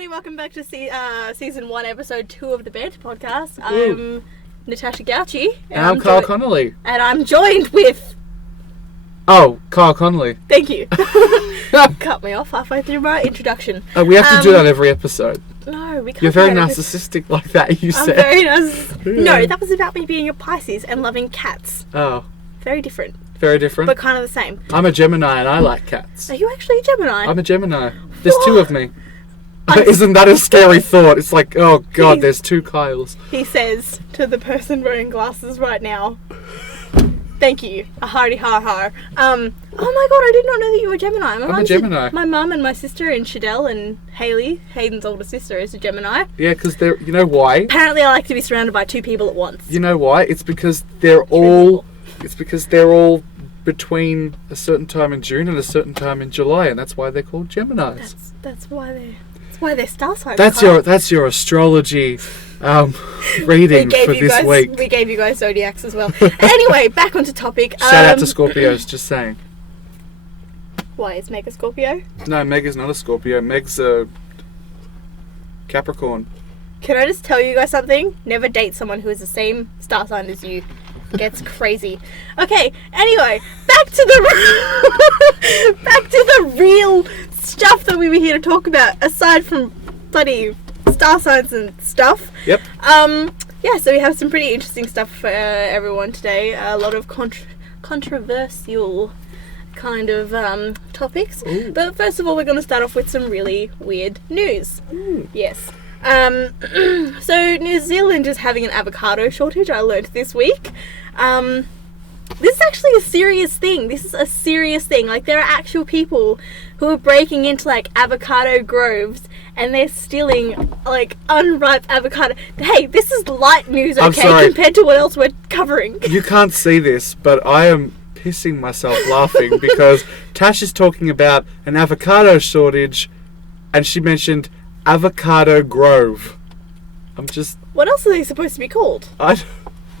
everybody, welcome back to Season 1, Episode 2 of the Banter podcast. I'm Natasha Gauchi. And I'm Kyle Connolly. And I'm joined with... Oh, Kyle Connolly. Thank you. Cut me off halfway through my introduction. We have to do that every episode. No, we can't. You're very narcissistic like that, you said. I'm very narcissistic. No, that was about me being a Pisces and loving cats. Oh. Very different. Very different? But kind of the same. I'm a Gemini and I like cats. Are you actually a Gemini? I'm a Gemini. There's two of me. Isn't that a scary thought? It's like, oh god, there's two Kyles. He says to the person wearing glasses right now, thank you, a hearty har. Oh my god, I did not know that you were a Gemini. I'm a Gemini. My mum and my sister and Shadell and Hayley, Hayden's older sister, is a Gemini. Yeah, because they're, you know why? Apparently I like to be surrounded by two people at once. You know why? It's because they're all between a certain time in June and a certain time in July, and that's why they're called Geminis. That's why they're star signs. That's your astrology reading for this week. We gave you guys zodiacs as well. Anyway, back onto topic. Shout out to Scorpios, just saying. Why, is Meg a Scorpio? No, Meg is not a Scorpio. Meg's a Capricorn. Can I just tell you guys something? Never date someone who is the same star sign as you. It gets crazy. Okay, anyway, back to the real stuff that we were here to talk about, aside from bloody star signs and stuff. Yep. Yeah, so we have some pretty interesting stuff for everyone today. A lot of controversial kind of topics. Ooh. But first of all, we're going to start off with some really weird news. Ooh. Yes. So New Zealand is having an avocado shortage, I learned this week. This is actually a serious thing. This is a serious thing. Like, there are actual people who are breaking into, like, avocado groves and they're stealing, like, unripe avocado. Hey, this is light news, okay, compared to what else we're covering. You can't see this, but I am pissing myself laughing because Tash is talking about an avocado shortage and she mentioned Avocado Grove. What else are they supposed to be called?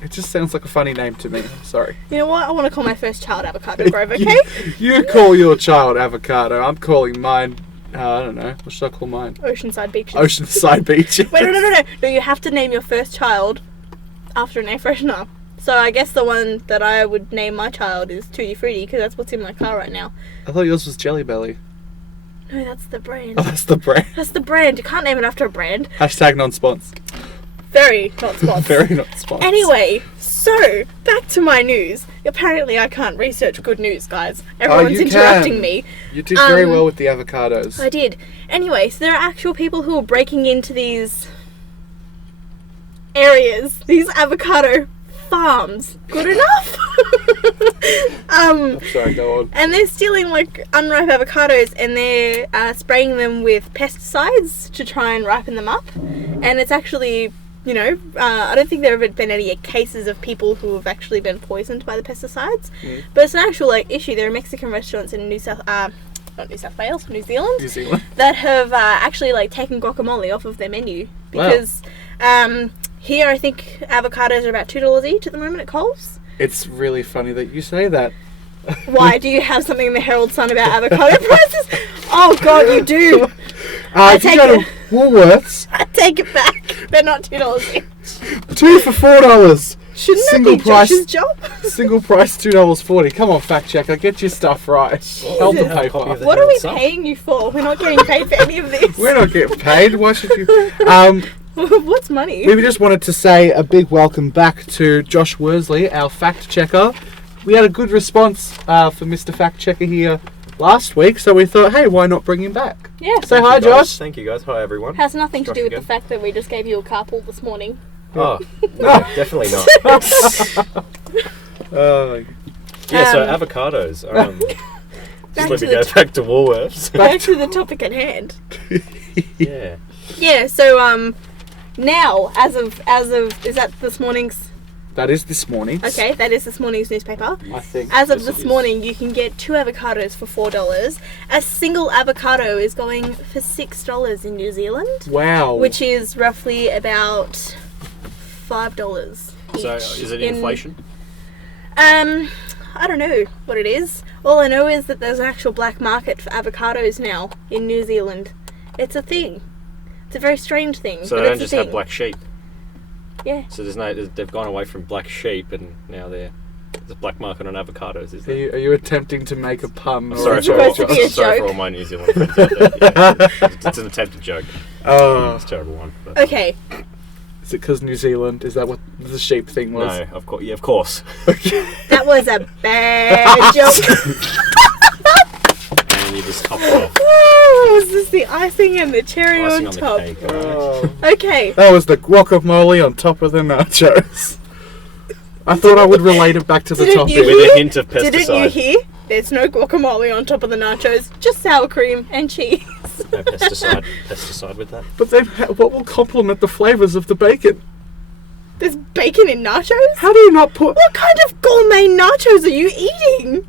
It just sounds like a funny name to me. Sorry. You know what? I want to call my first child Avocado Grove, okay? You call your child Avocado. I'm calling mine, I don't know. What should I call mine? Oceanside Beaches. Oceanside Beaches. Wait, no. No, you have to name your first child after an air freshener. So I guess the one that I would name my child is Tutti Frutti, because that's what's in my car right now. I thought yours was Jelly Belly. No, that's the brand. Oh, that's the brand. That's the brand. You can't name it after a brand. Hashtag non-spons. Very not spons. Very not spons. Anyway, so back to my news. Apparently I can't research good news, guys. Everyone's interrupting me. You did very well with the avocados. I did. Anyway, so there are actual people who are breaking into these areas, these avocado farms. Good enough? I'm sorry, go on. And they're stealing, like, unripe avocados and they're spraying them with pesticides to try and ripen them up. And it's actually, you know, I don't think there have been any cases of people who have actually been poisoned by the pesticides. But it's an actual, like, issue. There are Mexican restaurants in New Zealand, that have actually, like, taken guacamole off of their menu. Because here I think avocados are about $2 each at the moment at Coles. It's really funny that you say that. Why? Do you have something in the Herald Sun about avocado prices? Oh god, you do. If you go to Woolworths, I take it back. They're not $2 each. 2 for $4. Shouldn't single that be price, Josh's job? Single price $2.40. Come on, Factchecker, get your stuff right. Held the paper. What are we paying you for? We're not getting paid for any of this. We're not getting paid. Why should you? What's money? We just wanted to say a big welcome back to Josh Worsley, our fact checker. We had a good response for Mr. Fact Checker here last week, so we thought, hey, why not bring him back? Yeah. Say hi, Josh. Thank you, guys. Hi, everyone. Has nothing to do with the fact that we just gave you a carpool this morning. Oh, no, definitely not. Yeah, so avocados. Just let me go back to Woolworths. Back to the topic at hand. Yeah. Yeah, so now, as of is that this morning's? That is this morning. Okay, that is this morning's newspaper. I think. As of this morning, you can get 2 avocados for $4. A single avocado is going for $6 in New Zealand. Wow. Which is roughly about $5 each. So, is it inflation? I don't know what it is. All I know is that there's an actual black market for avocados now in New Zealand. It's a thing. It's a very strange thing. So but they don't it's a just have thing. black sheep. Yeah. So they've gone away from black sheep, and now there's a black market on avocados. Is there? Are you attempting to make a pun? I'm or sorry, a supposed to be a sorry for joke. all my New Zealand friends out there. Yeah. It's an attempted joke. Oh, It's a terrible one. But Okay. is it because New Zealand? Is that what the sheep thing was? no, of course. Yeah, of course. That was a bad joke. And you just top it off. Oh, was this the icing and the cherry Icing on on top? the cake. All right. Oh. Okay. That was the guacamole on top of the nachos. I thought I would relate it back to the Didn't topic. you- With a hint of pesticide. Didn't you hear? There's no guacamole on top of the nachos, just sour cream and cheese. No pesticide with that. But then, what will complement the flavours of the bacon? There's bacon in nachos? How do you not put... What kind of gourmet nachos are you eating?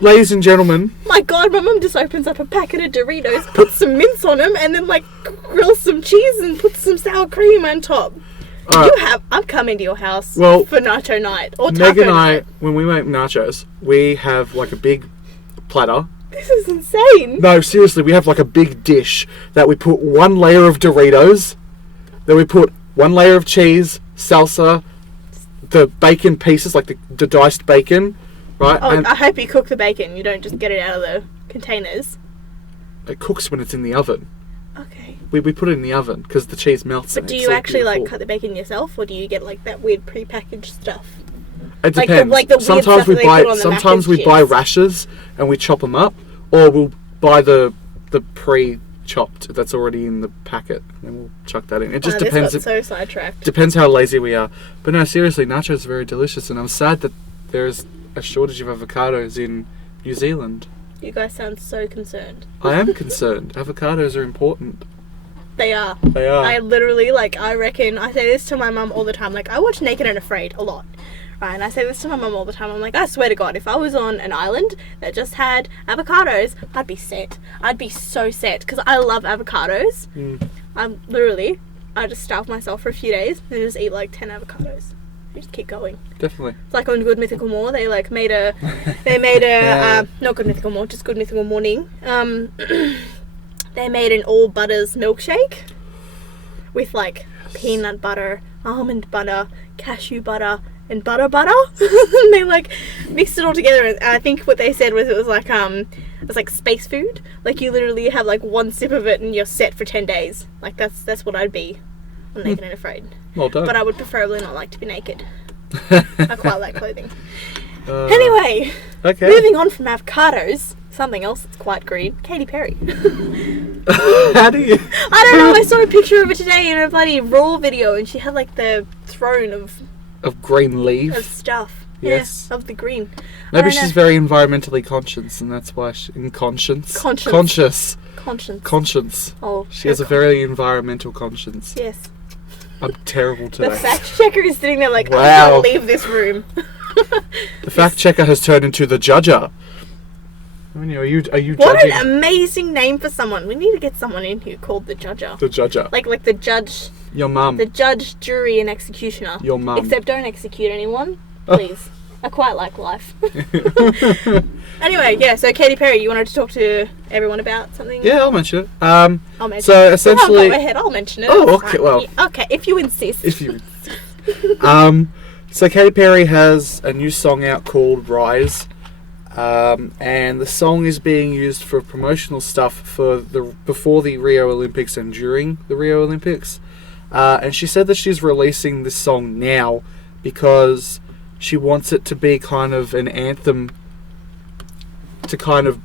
Ladies and gentlemen, My god, my mum just opens up a packet of Doritos, puts some mince on them, and then like grills some cheese and puts some sour cream on top. I'm coming to your house Well, for nacho night or taco Meg and I, night. when we make nachos, we have like a big platter. This is insane. No, seriously, we have like a big dish that we put one layer of Doritos, then we put one layer of cheese, salsa, the bacon pieces, like the diced bacon, right? Oh, And I hope you cook the bacon. You don't just get it out of the containers. it cooks when it's in the oven. Okay. We put it in the oven because the cheese melts in But it. do It's you all actually like beautiful. cut the bacon yourself, or do you get like that weird pre-packaged stuff? It like the- depends. like the weird sometimes stuff we that they buy put on the mac sometimes and we buy cheese. rashers and we chop them up, or we'll buy the pre-chopped that's already in the packet and we'll chuck that in. It just Wow, depends. This got so sidetracked. Depends how lazy we are. But no, seriously, nachos are very delicious, and I'm sad that there's a shortage of avocados in New Zealand. You guys sound so concerned. I am concerned. Avocados are important. They are. They are. I literally, like, I reckon, I say this to my mum all the time. Like, I watch Naked and Afraid a lot. Right, and I say this to my mum all the time. I'm like, I swear to God, if I was on an island that just had avocados, I'd be set. I'd be so set. Because I love avocados. I just starve myself for a few days and just eat like 10 avocados. You just keep going. Definitely. It's like on Good Mythical More, they like made a, not Good Mythical More, just Good Mythical Morning. They made an all butters milkshake with like peanut butter, almond butter, cashew butter, and butter. And they like mixed it all together, and I think what they said was it was like space food. Like you literally have like one sip of it and you're set for 10 days. Like that's what I'd be on Naked and Afraid. Well done. But I would preferably not like to be naked. I quite like clothing. Uh, Anyway, okay. moving on from avocados, something else that's quite green, Katy Perry. How do you? I don't know, I saw a picture of her today in a bloody Raw video and she had like the throne of Green leaf. stuff. Yes. Yeah, of the green. Maybe I don't she's know. very environmentally conscious, and that's why conscious. Conscience. Conscience. Oh, She has a very environmental conscience. Yes. I'm terrible The today. fact checker is sitting there like, I Wow. can't leave this room. The fact checker has turned into the judger. I mean, are you What judging an amazing name for someone. We need to get someone in here called the judger. the judger? Like the judge, Your mum. the judge, jury, and executioner. Your mum. Except don't execute anyone, Oh. please. I quite like life. Anyway, yeah, so Katy Perry, you wanted to talk to everyone about something? Yeah, I'll mention it. I'll mention So it. essentially, Go ahead, I'll mention it. Oh, That's okay, fine. well. Yeah, okay, if you insist. if you. So Katy Perry has a new song out called Rise, and the song is being used for promotional stuff for before the Rio Olympics and during the Rio Olympics. And she said that she's releasing this song now because she wants it to be kind of an anthem to kind of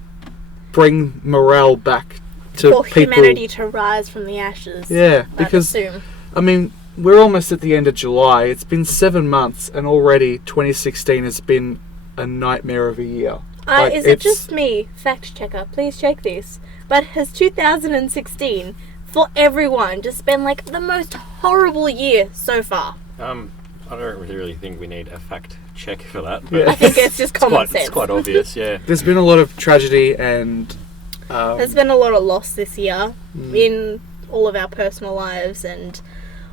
bring morale back to For people. humanity to rise from the ashes. Yeah, I'd because assume. I mean, we're almost at the end of July. It's been 7 months, and already 2016 has been a nightmare of a year. Like, Is it it's- just me, fact checker, please check this, but has 2016 for everyone just been like the most horrible year so far? I don't really think we need a fact check for that. Yeah. I think it's just common sense. It's quite obvious, yeah. There's been a lot of tragedy and There's been a lot of loss this year in all of our personal lives and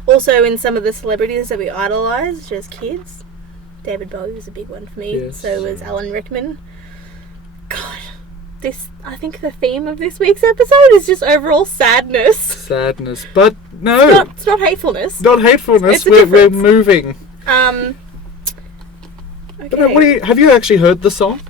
also in some of the celebrities that we idolised as kids. David Bowie was a big one for me. Yes. So was Alan Rickman. God, I think the theme of this week's episode is just overall sadness. Sadness. But no. It's not hatefulness. Not hatefulness. It's a We're difference. moving. Okay. But have you actually heard the song?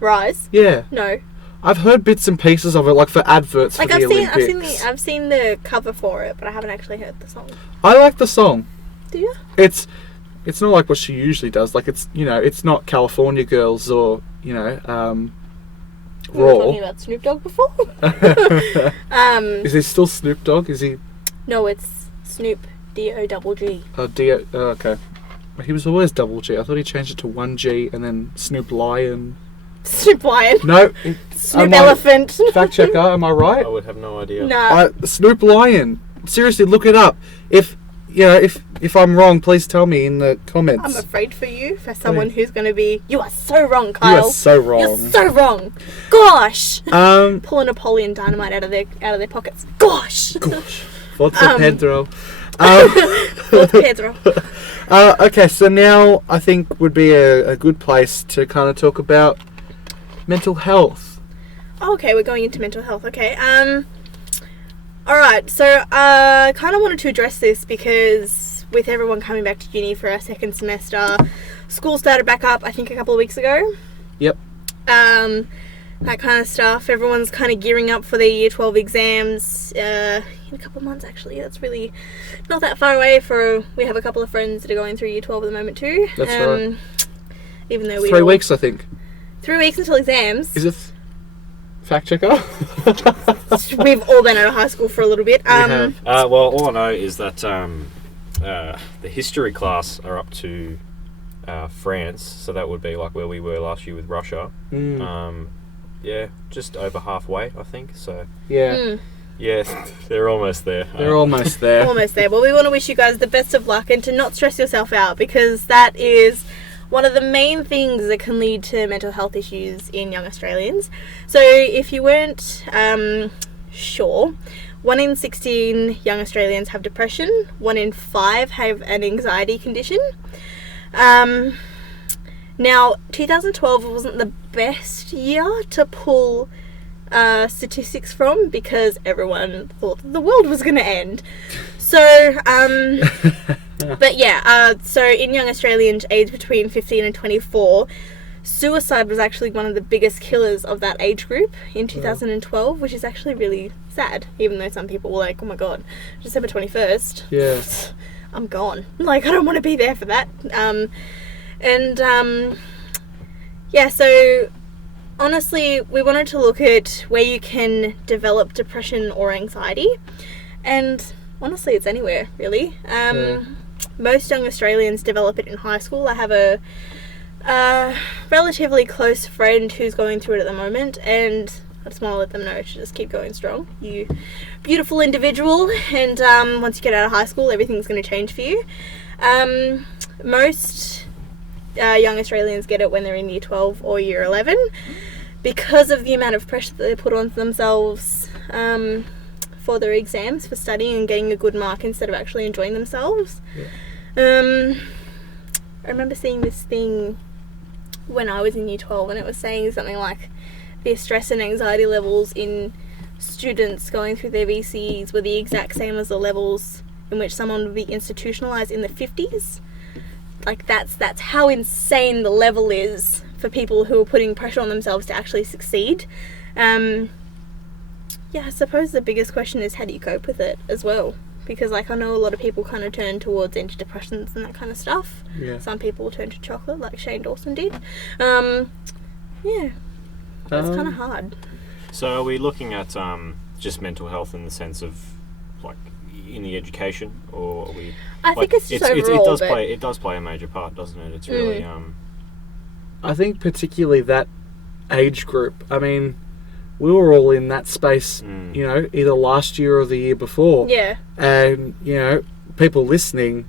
Rise? Yeah. No. I've heard bits and pieces of it, like for adverts Like for the Olympics. I've seen the cover for it, but I haven't actually heard the song. I like the song. Do you? It's not like what she usually does. Like it's it's not California Girls or We were Raw. talking about Snoop Dogg before. Is he still Snoop Dogg? Is he? No, it's Snoop D-O-double-G. Okay. He was always double G. I thought he changed it to 1G and then Snoop Lion. Snoop Lion. No. Snoop Elephant. Factchecker, am I right? I would have no idea. No. Snoop Lion. Seriously, look it up. If I'm wrong, please tell me in the comments. I'm afraid for you, for someone who's going to be... You are so wrong, Kyle. You are so wrong. You're so wrong. Gosh. Um. Pulling Napoleon Dynamite out of their pockets. Gosh. Gosh. What's Pedro? What's Pedro? Okay, so now I think would be a good place to kind of talk about mental health. Okay, we're going into mental health. Okay. Alright, so I kind of wanted to address this because with everyone coming back to uni for our second semester, school started back up, I think, a couple of weeks ago. Yep. That kind of stuff. Everyone's kind of gearing up for their Year 12 exams in a couple of months, actually. That's really not that far away. We have a couple of friends that are going through Year 12 at the moment too. That's right. Even though 3 weeks, I think. 3 weeks until exams. Is it? Factchecker? We've all been out of high school for a little bit. Well, all I know is that the history class are up to France, so that would be like where we were last year with Russia. Yeah, just over halfway, I think. So Yeah. yeah, they're almost there. They're almost there. Almost there. Well, we want to wish you guys the best of luck and to not stress yourself out, because that is one of the main things that can lead to mental health issues in young Australians. So if you weren't sure, 1 in 16 young Australians have depression, 1 in 5 have an anxiety condition. Now, 2012 wasn't the best year to pull statistics from because everyone thought that the world was going to end. So, but yeah, so in young Australians aged between 15 and 24, suicide was actually one of the biggest killers of that age group in 2012, which is actually really sad, even though some people were like, oh my god, December 21st. Yeah. I'm gone. Like, I don't want to be there for that. Yeah, so honestly, we wanted to look at where you can develop depression or anxiety, and honestly, it's anywhere, really. Most young Australians develop it in high school. I have a relatively close friend who's going through it at the moment, and I just want to let them know to just keep going strong. You beautiful individual, and once you get out of high school, everything's going to change for you. Most young Australians get it when they're in Year 12 or Year 11 because of the amount of pressure that they put on themselves for their exams, for studying and getting a good mark instead of actually enjoying themselves. I remember seeing this thing when I was in Year 12, and it was saying something like the stress and anxiety levels in students going through their VCEs were the exact same as the levels in which someone would be institutionalised in the 50s. Like, that's how insane the level is for people who are putting pressure on themselves to actually succeed. Yeah, I suppose the biggest question is, how do you cope with it as well? Because, like, I know a lot of people kind of turn towards antidepressants and that kind of stuff. Yeah. Some people turn to chocolate, like Shane Dawson did. Yeah, it's kind of hard. So are we looking at just mental health in the sense of, like, in the education, or are we? I think it's just overall. It does play a major part, doesn't it? It's really. I think particularly that age group. I mean, we were all in that space, you know, either last year or the year before. Yeah. And you know, people listening,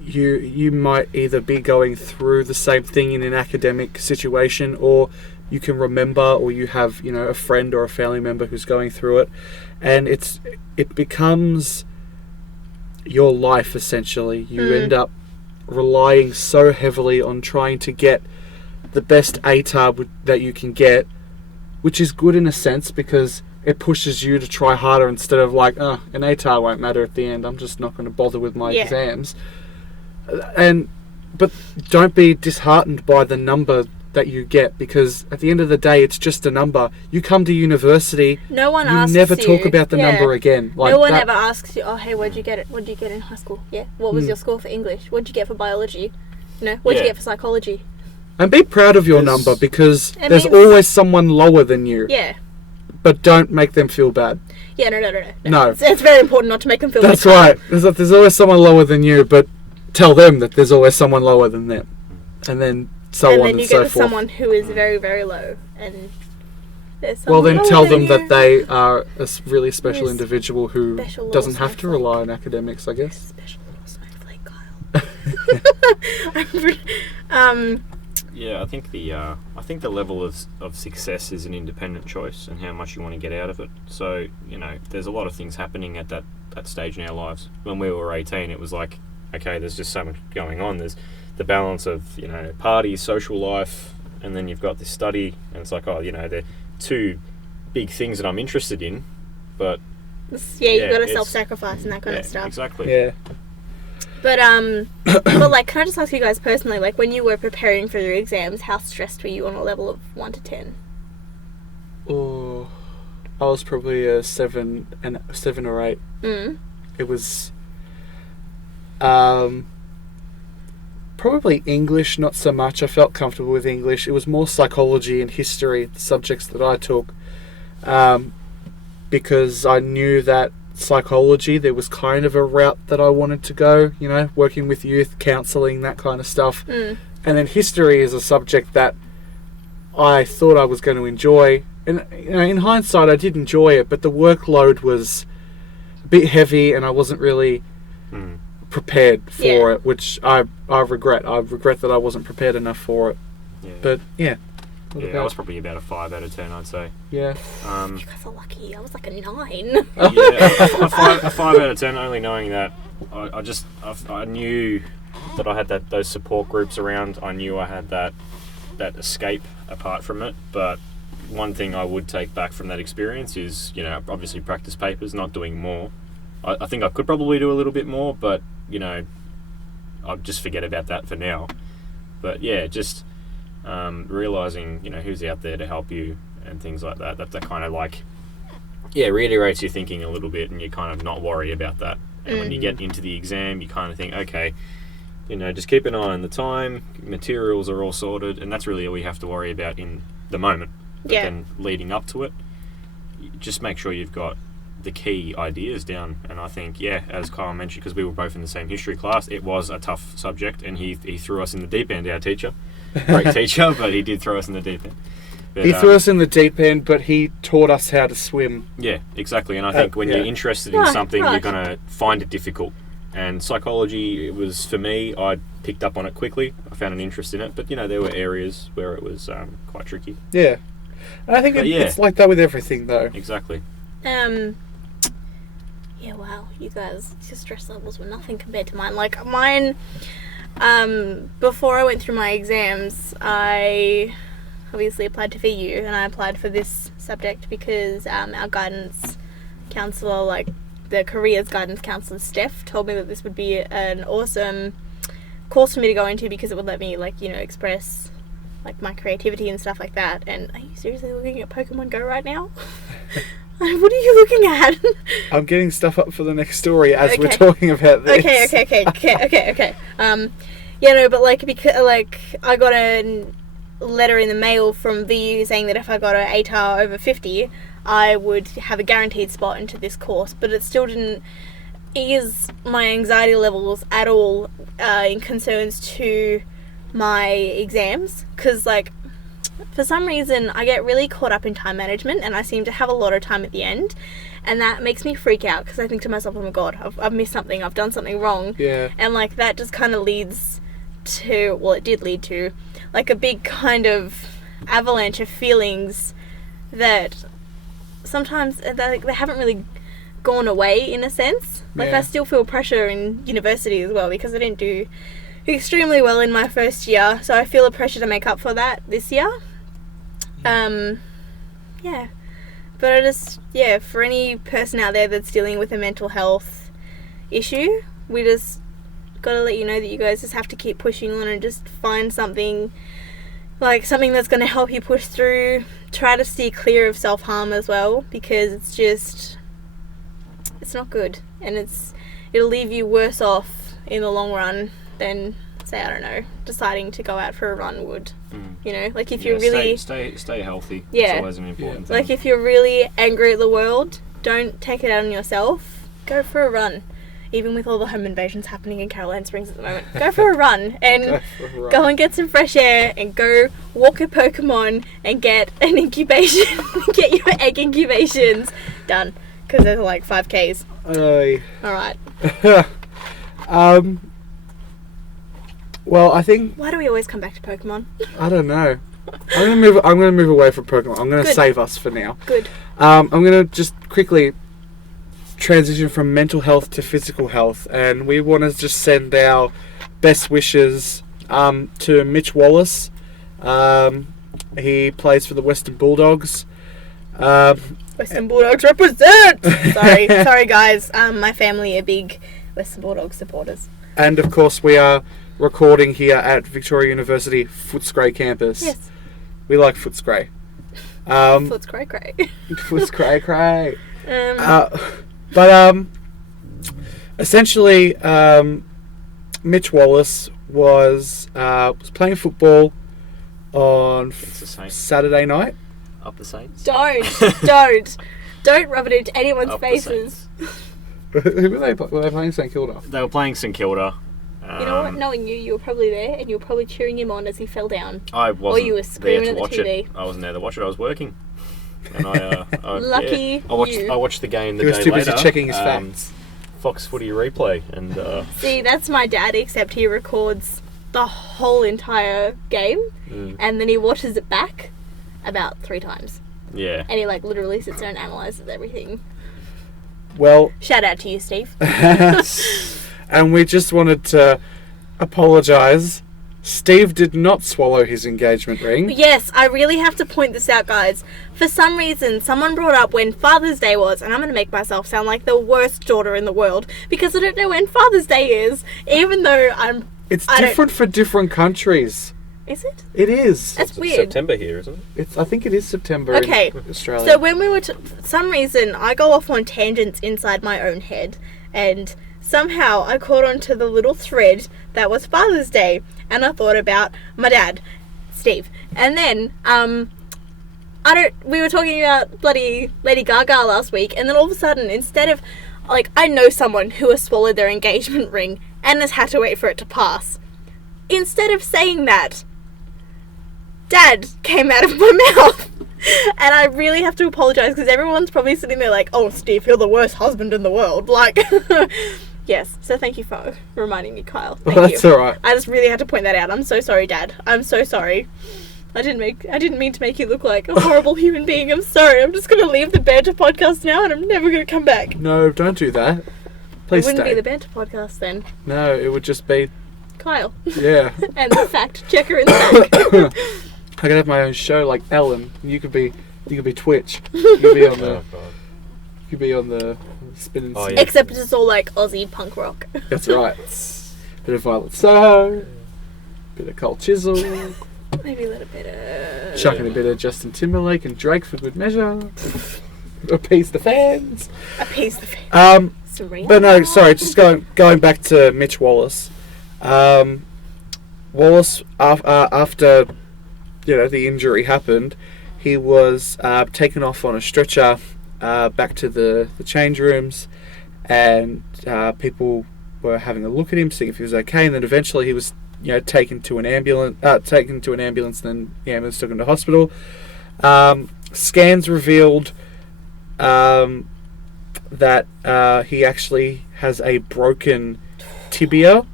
you might either be going through the same thing in an academic situation, or you can remember, or you have, you know, a friend or a family member who's going through it, and it becomes your life essentially. You end up relying so heavily on trying to get the best ATAR that you can get which is good in a sense because it pushes you to try harder instead of like, an ATAR won't matter at the end. I'm just not going to bother with my exams. But don't be disheartened by the number that you get, because at the end of the day, it's just a number. You come to university, no one you asks never you. talk about the number again. Like no one ever asks you, oh, hey, what'd you get in high school? Yeah. What was your score for English? What'd you get for biology? What'd you get for psychology? And be proud of your number, because there's means- always someone lower than you. Yeah. But don't make them feel bad. Yeah, no. No. It's very important not to make them feel That's bad. right. There's always someone lower than you, but tell them that there's always someone lower than them. And then so and on then and you so go to forth. someone who is very, very low, and there's Well, someone then lower tell than them that you. they are a really special Yes. individual who Special doesn't little have to rely on academics, I guess. Special little snowflake, Kyle. Yeah, I think the level of success is an independent choice, and how much you want to get out of it. So, there's a lot of things happening at that stage in our lives. When we were 18, it was like, okay, there's just so much going on. There's the balance of, parties, social life, and then you've got this study, and it's like, they're two big things that I'm interested in, but... You've got to self-sacrifice and that kind of stuff. Exactly. Yeah. But, but, like, can I just ask you guys personally, like, when you were preparing for your exams, how stressed were you on a level of 1 to 10? Oh, I was probably a 7 or 8. Mm. It was probably English, not so much. I felt comfortable with English. It was more psychology and history, the subjects that I took, because I knew that psychology, there was kind of a route that I wanted to go, working with youth, counselling, that kind of stuff. Mm. And then history is a subject that I thought I was going to enjoy. And in hindsight, I did enjoy it, but the workload was a bit heavy and I wasn't really prepared for it, which I regret. I regret that I wasn't prepared enough for it. Yeah. But, yeah. I was probably about a 5 out of 10, I'd say. Yeah. You guys are lucky. I was like a 9. A 5 out of 10, only knowing that I knew that I had those support groups around. I knew I had that escape apart from it. But one thing I would take back from that experience is, obviously practice papers, not doing more. I think I could probably do a little bit more, but, I'll just forget about that for now. But yeah, just realising, who's out there to help you and things like that. That kind of reiterates your thinking a little bit, and you kind of not worry about that. And when you get into the exam, you kind of think, okay, just keep an eye on the time, materials are all sorted, and that's really all you have to worry about in the moment. But then leading up to it, just make sure you've got the key ideas down. And I think, as Kyle mentioned, because we were both in the same history class, it was a tough subject, and he threw us in the deep end, our teacher. Great teacher, but he did throw us in the deep end. But, He threw us in the deep end, but he taught us how to swim. Yeah, exactly. And I think when you're interested in something, you're going to find it difficult. And psychology, it was, for me, I picked up on it quickly. I found an interest in it. But, there were areas where it was quite tricky. Yeah. And I think it's like that with everything, though. Exactly. Yeah, wow, you guys, your stress levels were nothing compared to mine. Like, mine, before I went through my exams, I obviously applied to VU, and I applied for this subject because our guidance counsellor, like, the careers guidance counsellor, Steph, told me that this would be an awesome course for me to go into because it would let me, express, my creativity and stuff like that. And are you seriously looking at Pokemon Go right now? What are you looking at? I'm getting stuff up for the next story as we're talking about this. Okay. Because I got a letter in the mail from VU saying that if I got an ATAR over 50, I would have a guaranteed spot into this course. But it still didn't ease my anxiety levels at all in concerns to my exams, because for some reason I get really caught up in time management, and I seem to have a lot of time at the end, and that makes me freak out because I think to myself, oh my god, I've missed something, I've done something wrong. Yeah. And that just kind of leads to, it did lead to a big kind of avalanche of feelings that sometimes they haven't really gone away in a sense. I still feel pressure in university as well because I didn't do extremely well in my first year, so I feel a pressure to make up for that this year. Yeah. But I just, for any person out there that's dealing with a mental health issue, we just got to let you know that you guys just have to keep pushing on and just find something, like something that's going to help you push through. Try to steer clear of self-harm as well, because it's not good, and it'll leave you worse off in the long run than, say, I don't know, deciding to go out for a run would. You know, like if you're really... Stay healthy. Yeah. That's always an important thing. Like if you're really angry at the world, don't take it out on yourself. Go for a run. Even with all the home invasions happening in Caroline Springs at the moment. Go for a run and go and get some fresh air and go walk a Pokemon and get an incubation. Get your egg incubations done. Because there's like 5Ks. Alright. Well, I think... Why do we always come back to Pokemon? I don't know. I'm gonna move away from Pokemon. I'm gonna save us for now. Good. I'm gonna just quickly transition from mental health to physical health, and we want to just send our best wishes to Mitch Wallis. He plays for the Western Bulldogs. Western Bulldogs represent! Sorry guys. My family are big Western Bulldogs supporters. And of course we are recording here at Victoria University Footscray campus. Yes. We like Footscray. Foot's cray cray. Footscray cray. But essentially, Mitch Wallis was playing football on Saturday night. Up the Saints. Don't rub it into anyone's Up the faces. Who were they? Were they playing St Kilda? They were playing St Kilda. You know what? Knowing you were probably there, and you were probably cheering him on as he fell down. I wasn't or you were screaming there to at the watch TV. it. I wasn't there to watch it. I was working. And Lucky you. I watched the game the He day was too later. busy checking his facts. Fox Footy replay, and See, that's my dad, except he records the whole entire game, and then he watches it back about 3 times. yeah. And he like literally sits there and analyzes everything. Well, Shout out to you, Steve. and we just wanted to apologise. Steve did not swallow his engagement ring. Yes, I really have to point this out, guys. For some reason, someone brought up when Father's Day was, and I'm going to make myself sound like the worst daughter in the world, because I don't know when Father's Day is, even though It's different for different countries. Is it? It is. That's It's weird. September here, isn't it? I think it is September Okay, in Australia. so when we were... for some reason, I go off on tangents inside my own head, and somehow I caught onto the little thread that was Father's Day, and I thought about my dad, Steve. And then, we were talking about bloody Lady Gaga last week, and then all of a sudden, instead of, like, I know someone who has swallowed their engagement ring and has had to wait for it to pass. Instead of saying that, Dad came out of my mouth. And I really have to apologise, because everyone's probably sitting there like, oh, Steve, you're the worst husband in the world. Like, yes. So thank you for reminding me, Kyle. Thank That's you. alright. I just really had to point that out. I'm so sorry, Dad. I'm so sorry. I didn't mean to make you look like a horrible human being. I'm sorry. I'm just going to leave the Banter podcast now, and I'm never going to come back. No, don't do that. Please It wouldn't stay. be the Banter podcast then. No, it would just be... Kyle. Yeah. And the Factchecker in the back. I could have my own show like Ellen. You could be Twitch. You could be on the... Oh, God. You could be on the spinning... Oh, yeah. Except it's all like Aussie punk rock. That's right. Bit of Violet Soho. Bit of Cole Chisel. Maybe a little bit of... Chucking a bit of Justin Timberlake and Drake for good measure. Appease the fans. Appease the fans. Serena. But no, sorry, just going back to Mitch Wallis. Wallis, after the injury happened, he was taken off on a stretcher back to the change rooms, and people were having a look at him, seeing if he was okay, and then eventually he was taken to an ambulance, then the ambulance took him to hospital. Scans revealed that he actually has a broken tibia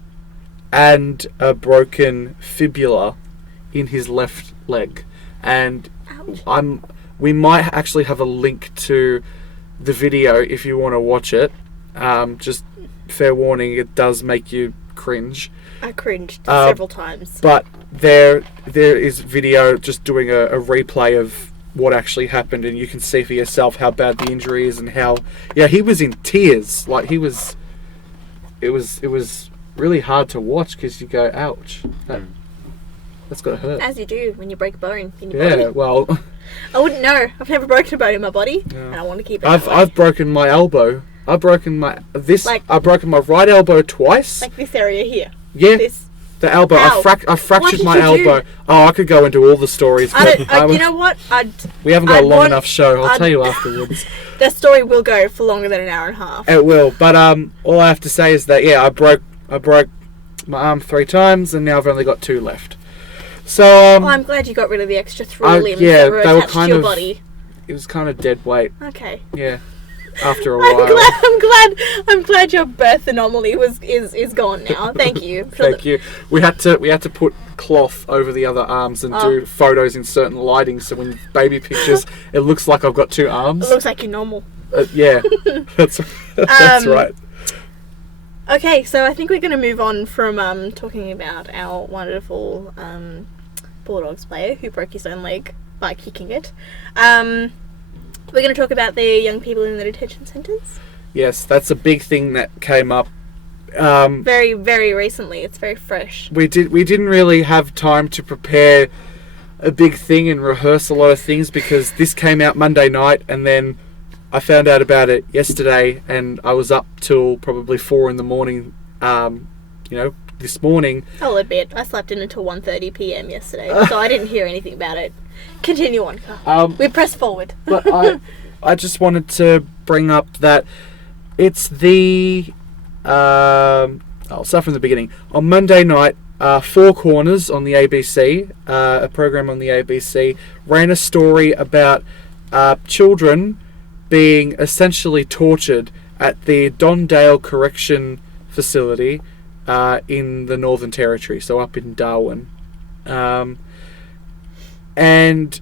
and a broken fibula in his left leg, and Ouch. we might actually have a link to the video if you want to watch it. Just fair warning, it does make you cringe. I cringed several times. But there is video just doing a replay of what actually happened, and you can see for yourself how bad the injury is and how he was in tears. Like it was really hard to watch because you go, ouch, that's gotta hurt. As you do when you break a bone in your Yeah, body. well, I wouldn't know. I've never broken a bone in my body, and I want to keep it. I've broken my elbow. I've broken I've broken my right elbow twice. Like this area here. Yeah. This. The elbow. Ow. I fractured my What did you elbow. do? Oh, I could go into all the stories. You know what? We haven't got a long enough show. I'll tell you afterwards. That story will go for longer than an hour and a half. It will. But all I have to say is that I broke my arm 3 times, and now I've only got 2 left. So well, I'm glad you got rid of the extra 3 limbs that were they were attached to your body. It was kind of dead weight. Okay. Yeah. After a while. I'm glad your birth anomaly is gone now. Thank you. Thank you. We had to put cloth over the other arms and do photos in certain lighting, so when baby pictures, it looks like I've got 2 arms. It looks like you're normal. Yeah, that's right. Okay, so I think we're going to move on from talking about our wonderful Bulldogs player who broke his own leg by kicking it. We're going to talk about the young people in the detention centres. Yes, that's a big thing that came up. Very, very recently. It's very fresh. We didn't really have time to prepare a big thing and rehearse a lot of things because this came out Monday night, and then I found out about it yesterday, and I was up till probably 4 in the morning. This morning. I'll admit, I slept in until 1:30 p.m. yesterday, so I didn't hear anything about it. Continue on, Carl. We press forward. But I just wanted to bring up that it's the... I'll start from the beginning. On Monday night, Four Corners on the ABC, a program on the ABC, ran a story about children being essentially tortured at the Dondale Correction Facility in the Northern Territory, so up in Darwin. And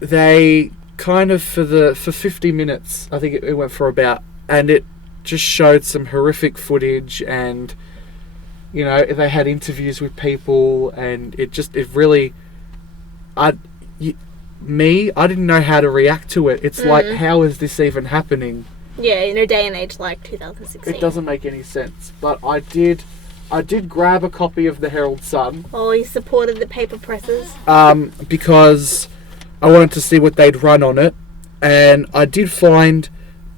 they kind of, for 50 minutes, I think it went for about, and it just showed some horrific footage, and they had interviews with people, and I didn't know how to react to it. It's like, how is this even happening? Yeah, in a day and age like 2016. It doesn't make any sense. But I did grab a copy of the Herald Sun. Oh, you supported the paper presses? Because I wanted to see what they'd run on it. And I did find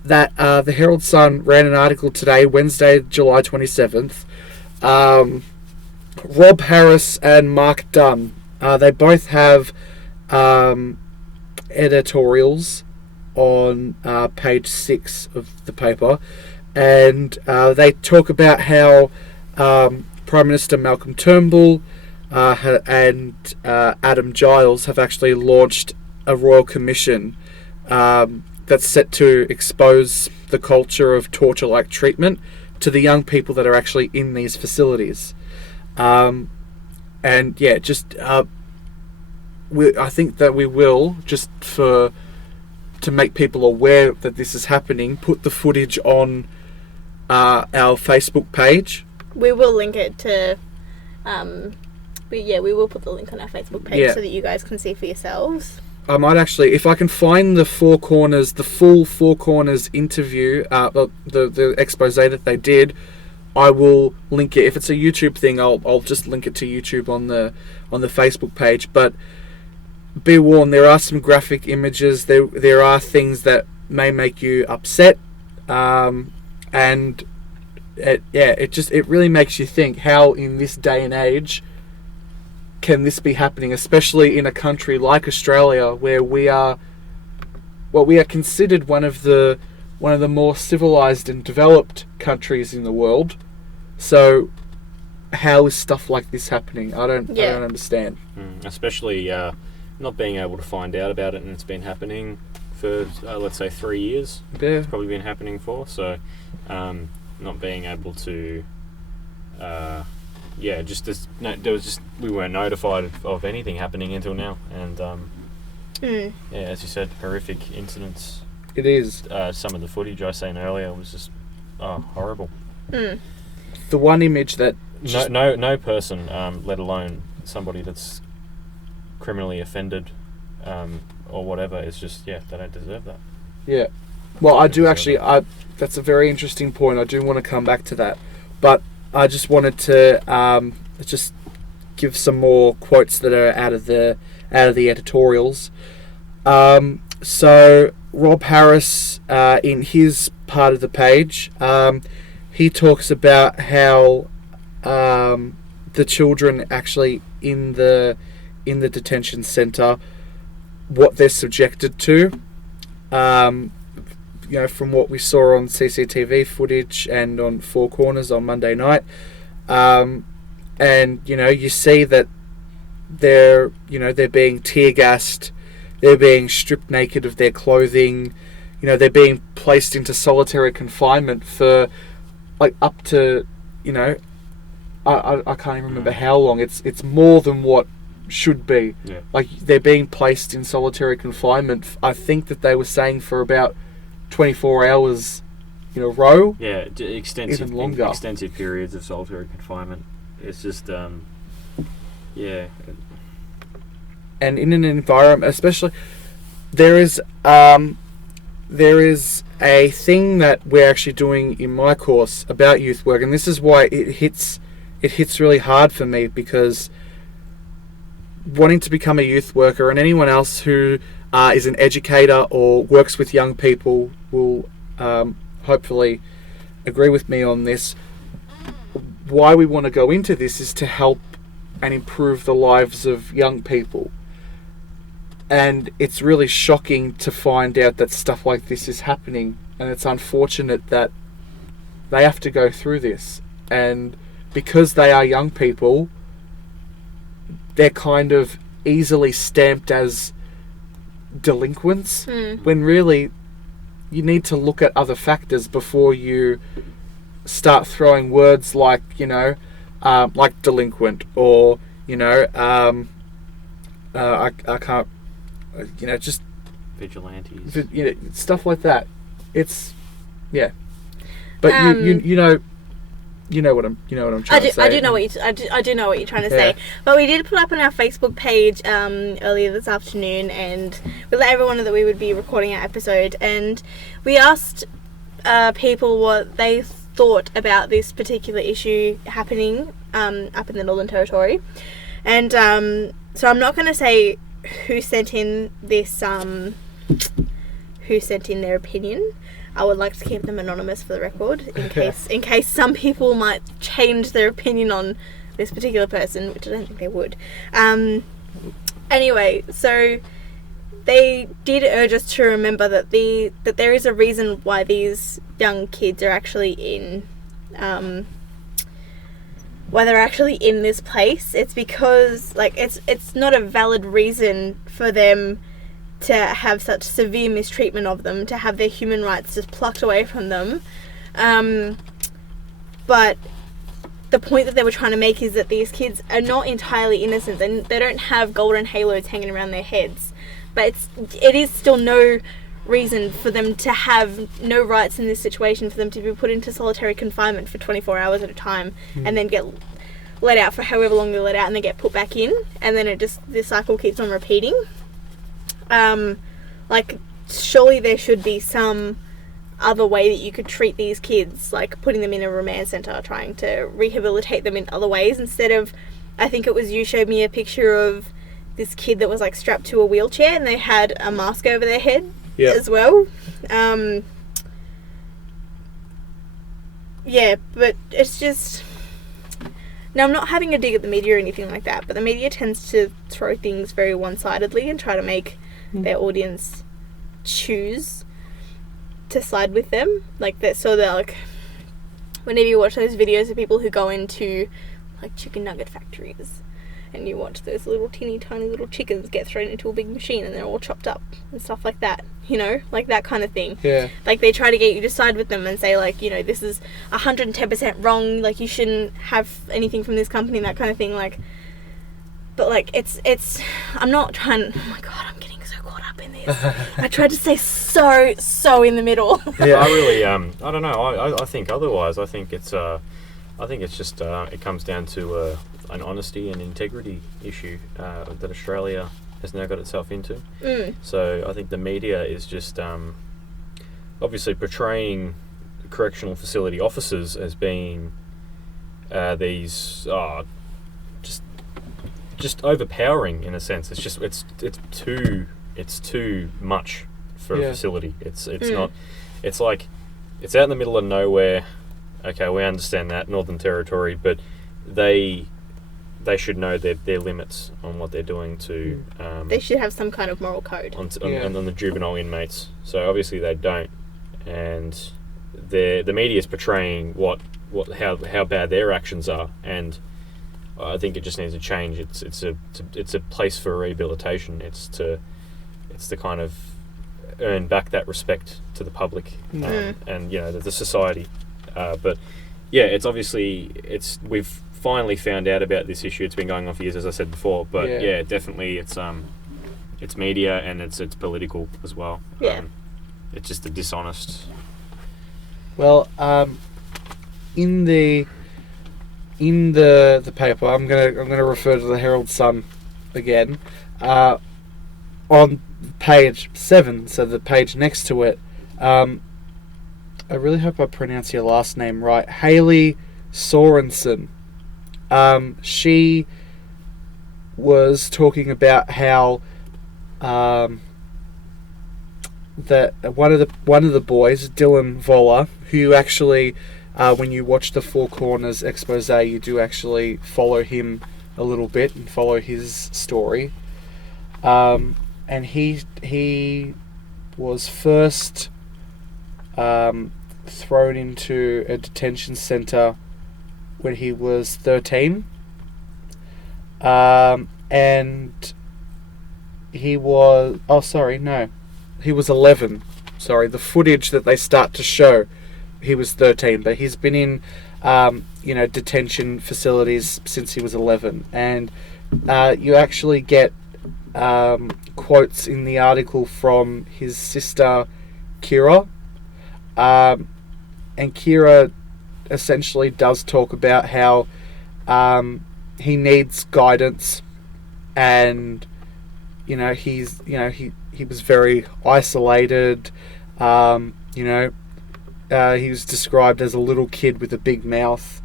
that the Herald Sun ran an article today, Wednesday, July 27th. Rob Harris and Mark Dunn, they both have editorials on page 6 of the paper, and they talk about how Prime Minister Malcolm Turnbull and Adam Giles have actually launched a royal commission that's set to expose the culture of torture-like treatment to the young people that are actually in these facilities. I think that we will, just to make people aware that this is happening, put the footage on our Facebook page. We will link it to... we will put the link on our Facebook page so that you guys can see for yourselves. I might actually, if I can find the full Four Corners interview, the expose that they did, I will link it. If it's a YouTube thing, I'll just link it to YouTube on the Facebook page. But be warned, there are some graphic images. There are things that may make you upset, and it really makes you think, how in this day and age can this be happening, especially in a country like Australia, where we are considered one of the more civilized and developed countries in the world. So how is stuff like this happening? I don't understand. Especially not being able to find out about it, and it's been happening for let's say 3 years. Yeah. It's probably been happening for. So not being able to we weren't notified of anything happening until now, and as you said, horrific incidents. It is. Some of the footage I seen earlier was just horrible. The one image that no person, let alone somebody that's criminally offended, or whatever. It's just, they don't deserve that. Yeah. Well, I do actually. That's a very interesting point. I do want to come back to that, but I just wanted to just give some more quotes that are out of the editorials. So Rob Harris, in his part of the page, he talks about how the children actually in the detention centre, what they're subjected to. From what we saw on CCTV footage and on Four Corners on Monday night, and you see that they're being tear gassed, they're being stripped naked of their clothing, they're being placed into solitary confinement for like up to I can't even remember how long. It's more than what should be. Yeah. Like they're being placed in solitary confinement. I think that they were saying for about 24 hours in a row. Yeah, extensive, even longer. Extensive periods of solitary confinement. It's just, yeah. And in an environment, especially, there is a thing that we're actually doing in my course about youth work, and this is why it hits really hard for me, because wanting to become a youth worker, and anyone else who is an educator or works with young people will hopefully agree with me on this. Why we want to go into this is to help and improve the lives of young people. And it's really shocking to find out that stuff like this is happening, and it's unfortunate that they have to go through this. And because they are young people, they're kind of easily stamped as delinquents, when really you need to look at other factors before you start throwing words like like delinquent, or I can't, just vigilantes, stuff like that. It's but you know what I'm trying to say. I do know what you're trying to say. But we did put up on our Facebook page earlier this afternoon, and we let everyone know that we would be recording our episode, and we asked people what they thought about this particular issue happening up in the Northern Territory. And so I'm not going to say who sent in this who sent in their opinion. I would like to keep them anonymous for the record, in case some people might change their opinion on this particular person, which I don't think they would. Anyway, so they did urge us to remember that there is a reason why these young kids are actually in why they're actually in this place. It's because it's not a valid reason for them to have such severe mistreatment of them, to have their human rights just plucked away from them. But the point that they were trying to make is that these kids are not entirely innocent, and they don't have golden halos hanging around their heads. But it is still no reason for them to have no rights in this situation, for them to be put into solitary confinement for 24 hours at a time, and then get let out for however long they're let out, and then get put back in, and then this cycle keeps on repeating. Surely there should be some other way that you could treat these kids, like putting them in a remand centre, trying to rehabilitate them in other ways, instead of, I think it was you showed me a picture of this kid that was strapped to a wheelchair, and they had a mask over their head as well. But it's just... Now, I'm not having a dig at the media or anything like that, but the media tends to throw things very one-sidedly and try to make their audience choose to side with them. Whenever you watch those videos of people who go into chicken nugget factories, and you watch those little teeny tiny little chickens get thrown into a big machine and they're all chopped up and stuff like that, that kind of thing. Yeah. They try to get you to side with them and say this is 110% wrong, you shouldn't have anything from this company, that kind of thing. But it's I'm not trying. Oh my god, I'm getting so caught up in this. I tried to stay so in the middle. Yeah, I really I don't know. I think otherwise. I think it's just it comes down to an honesty and integrity issue that Australia has now got itself into. Mm. So I think the media is just obviously portraying correctional facility officers as being these just overpowering in a sense. It's just it's too much for a facility. It's not. It's like it's out in the middle of nowhere. Okay, we understand that, Northern Territory, but they should know their limits on what they're doing to. They should have some kind of moral code. On the juvenile inmates. So obviously they don't, and the media is portraying how bad their actions are, and I think it just needs to change. It's a place for rehabilitation. It's to kind of earn back that respect to the public and the society. But yeah, it's obviously we've finally found out about this issue. It's been going on for years, as I said before. But yeah definitely it's media and it's political as well. Yeah. It's just a dishonest. Well, in the paper, I'm gonna refer to the Herald Sun again. On page 7, so the page next to it, I really hope I pronounce your last name right. Haley Sorensen. She was talking about how that one of the boys, Dylan Voller, who actually, when you watch the Four Corners expose, you do actually follow him a little bit and follow his story. And he was first thrown into a detention centre when he was 13. And he was... Oh, sorry, no. He was 11. Sorry, the footage that they start to show, he was 13. But he's been in, detention facilities since he was 11. And you actually get quotes in the article from his sister, Kira. And Kira essentially does talk about how he needs guidance, and he was very isolated. He was described as a little kid with a big mouth.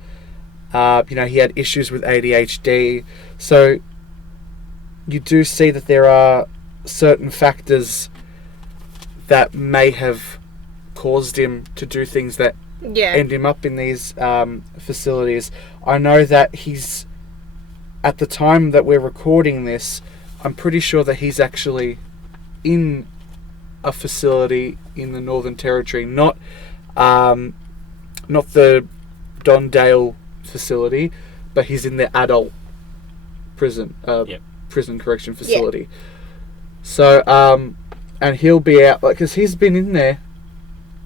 He had issues with ADHD. So you do see that there are certain factors that may have caused him to do things that end him up in these facilities. I know that he's, at the time that we're recording this, I'm pretty sure that he's actually in a facility in the Northern Territory, not the Dondale facility, but he's in the adult prison correction facility. Yep. So, and he'll be out, because he's been in there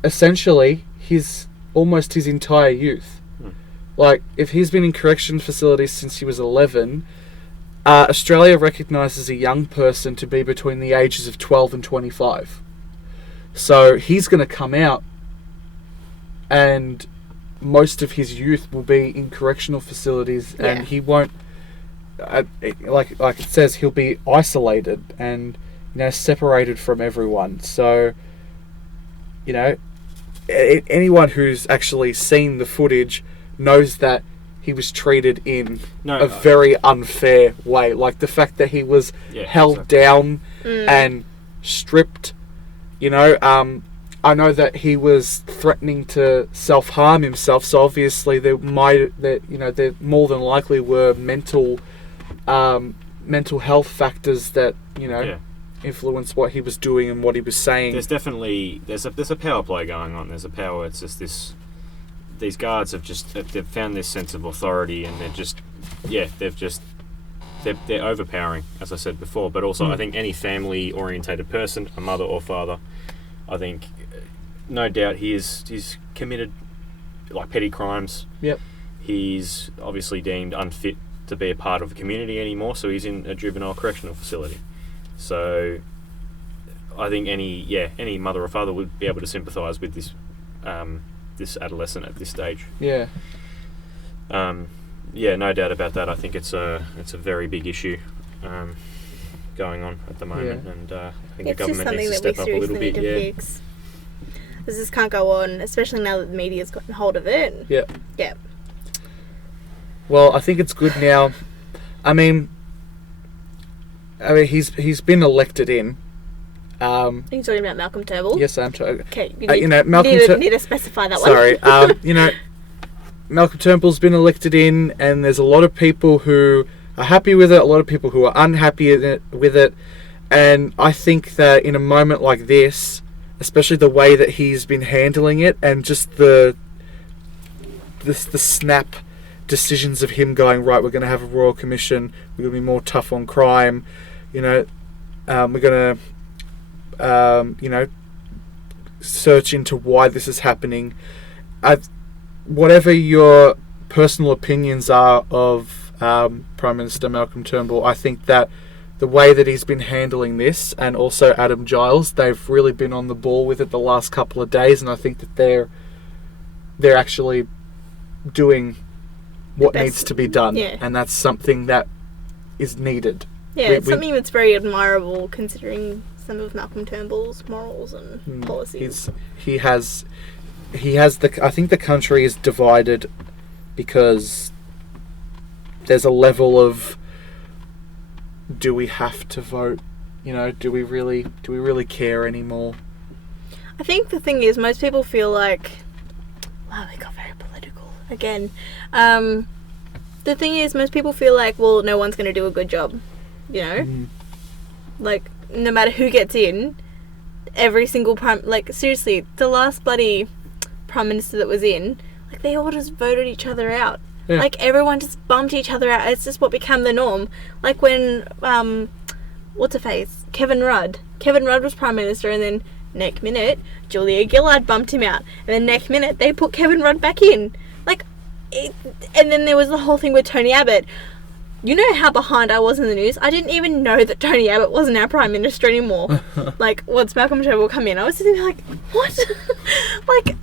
essentially almost his entire youth. Like, if he's been in correction facilities since he was 11, Australia recognises a young person to be between the ages of 12 and 25. So he's going to come out, and most of his youth will be in correctional facilities, and he won't, like it says, he'll be isolated and separated from everyone. So anyone who's actually seen the footage knows that he was treated in a very unfair way. Like the fact that he was held down and stripped. I know that he was threatening to self-harm himself, so obviously there more than likely were mental health factors that influence what he was doing and what he was saying. There's definitely there's a power play going on. There's a power. It's just these guards they've found this sense of authority, and they're overpowering, as I said before. But also, I think any family orientated person, a mother or father, I think no doubt he's committed like petty crimes. Yep. He's obviously deemed unfit to be a part of the community anymore, so he's in a juvenile correctional facility. So I think any mother or father would be able to sympathise with this this adolescent at this stage. Yeah. No doubt about that. I think it's a very big issue, going on at the moment, and I think It's the just government something needs to that we step up a little seriously need bit. to Yeah. fix. Because this can't go on, especially now that the media's gotten hold of it. Yeah. Yeah. Well, I think it's good now. I mean, he's been elected in. Are you talking about Malcolm Turnbull? Yes, I'm talking. Okay, Malcolm. need to specify that Sorry, one. Malcolm Turnbull's been elected in, and there's a lot of people who are happy with it, a lot of people who are unhappy with it, and I think that in a moment like this, especially the way that he's been handling it, and just the snap decisions of him going, right, we're going to have a royal commission, we're going to be more tough on crime, we're going to search into why this is happening. Whatever your personal opinions are of Prime Minister Malcolm Turnbull, I think that the way that he's been handling this, and also Adam Giles, they've really been on the ball with it the last couple of days, and I think that they're actually doing what needs to be done, and that's something that is needed. Yeah, it's something that's very admirable considering some of Malcolm Turnbull's morals and policies. I think the country is divided because there's a level of, do we have to vote? Do we really care anymore? I think the thing is, most people feel like, wow, they got very political again. The thing is, most people feel like, well, no one's going to do a good job, Like, no matter who gets in, every single seriously, the last bloody Prime Minister that was in, like, they all just voted each other out. Yeah. Like, everyone just bumped each other out. It's just what became the norm. Like, when, what's-her-face? Kevin Rudd was Prime Minister, and then next minute, Julia Gillard bumped him out. And then next minute, they put Kevin Rudd back in. And then there was the whole thing with Tony Abbott. You know how behind I was in the news? I didn't even know that Tony Abbott wasn't our Prime Minister anymore. Like, once Malcolm Turnbull come in, I was sitting there like, what?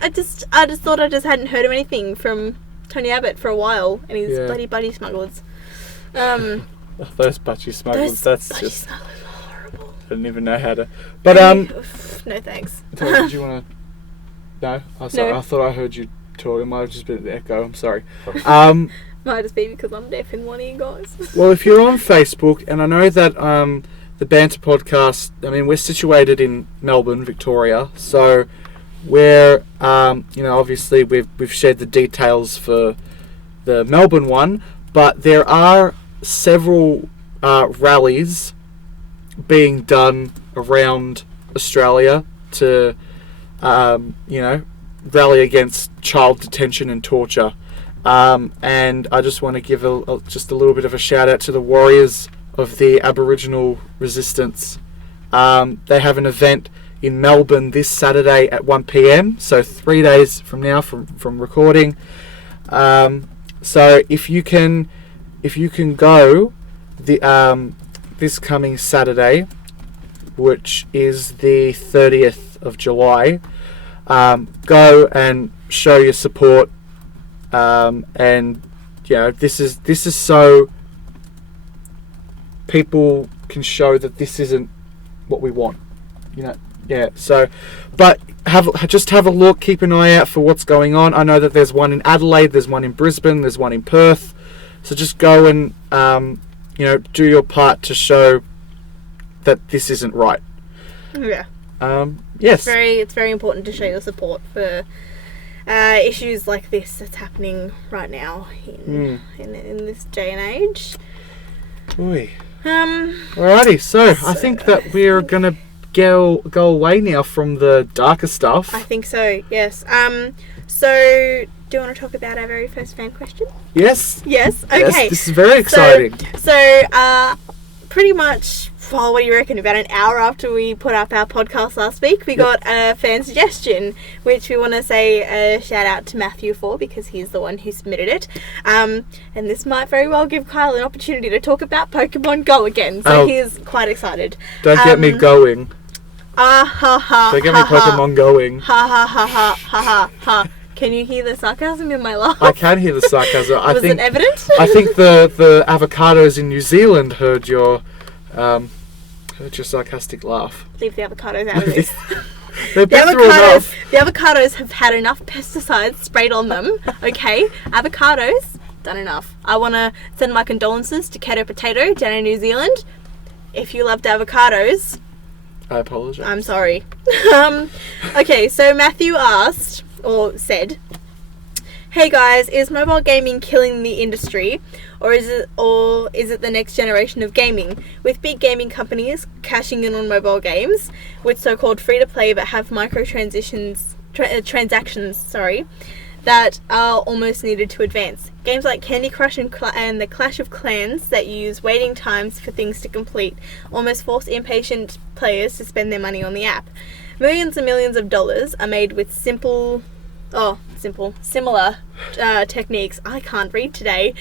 I just thought I just hadn't heard of anything from Tony Abbott for a while, and his bloody buddy smugglers. Those budgie smugglers, smugglers are horrible. I didn't even know how to... But, no thanks. Did you want to... No? Oh, sorry, no. I thought I heard you talk. It might have just been an echo, I'm sorry. Might just be because I'm deaf in one ear, guys. Well, if you're on Facebook, and I know that the Banter podcast, we're situated in Melbourne, Victoria, so we're, obviously we've shared the details for the Melbourne one, but there are several rallies being done around Australia to, rally against child detention and torture. And I just want to give just a little bit of a shout out to the warriors of the Aboriginal resistance. They have an event in Melbourne this Saturday at 1 p.m, so 3 days from now from recording. So if you can go this coming Saturday, which is the 30th of July, go and show your support. And this is so people can show that this isn't what we want, so, but have a look, keep an eye out for what's going on. I know that there's one in Adelaide, there's one in Brisbane, there's one in Perth, so just go and do your part to show that this isn't right. Yes, it's very important to show your support for issues like this that's happening right now in this day and age. Alrighty, so I think that we're gonna go away now from the darker stuff. I think so, yes. So do you want to talk about our very first fan question? Yes. Okay. Yes, this is very exciting. So pretty much, well, what do you reckon? About an hour after we put up our podcast last week, we got a fan suggestion, which we want to say a shout out to Matthew for, because he's the one who submitted it. And this might very well give Kyle an opportunity to talk about Pokemon Go again, so he's quite excited. Don't get me going. Don't get me Pokemon going. Ha. Can you hear the sarcasm in my laugh? I can hear the sarcasm. Was it evident? I think the avocados in New Zealand heard your Heard your sarcastic laugh. Leave the avocados out of this. They've been through enough. The avocados have had enough pesticides sprayed on them. Okay, avocados, done enough. I want to send my condolences to Katy Potato down in New Zealand. If you loved avocados, I apologise. I'm sorry. Okay, so Matthew asked, or said, "Hey guys, is mobile gaming killing the industry, or is it the next generation of gaming? With big gaming companies cashing in on mobile games, with so-called free-to-play but have transactions, that are almost needed to advance. Games like Candy Crush and the Clash of Clans that use waiting times for things to complete almost force impatient players to spend their money on the app. Millions and millions of dollars are made with similar techniques." I can't read today.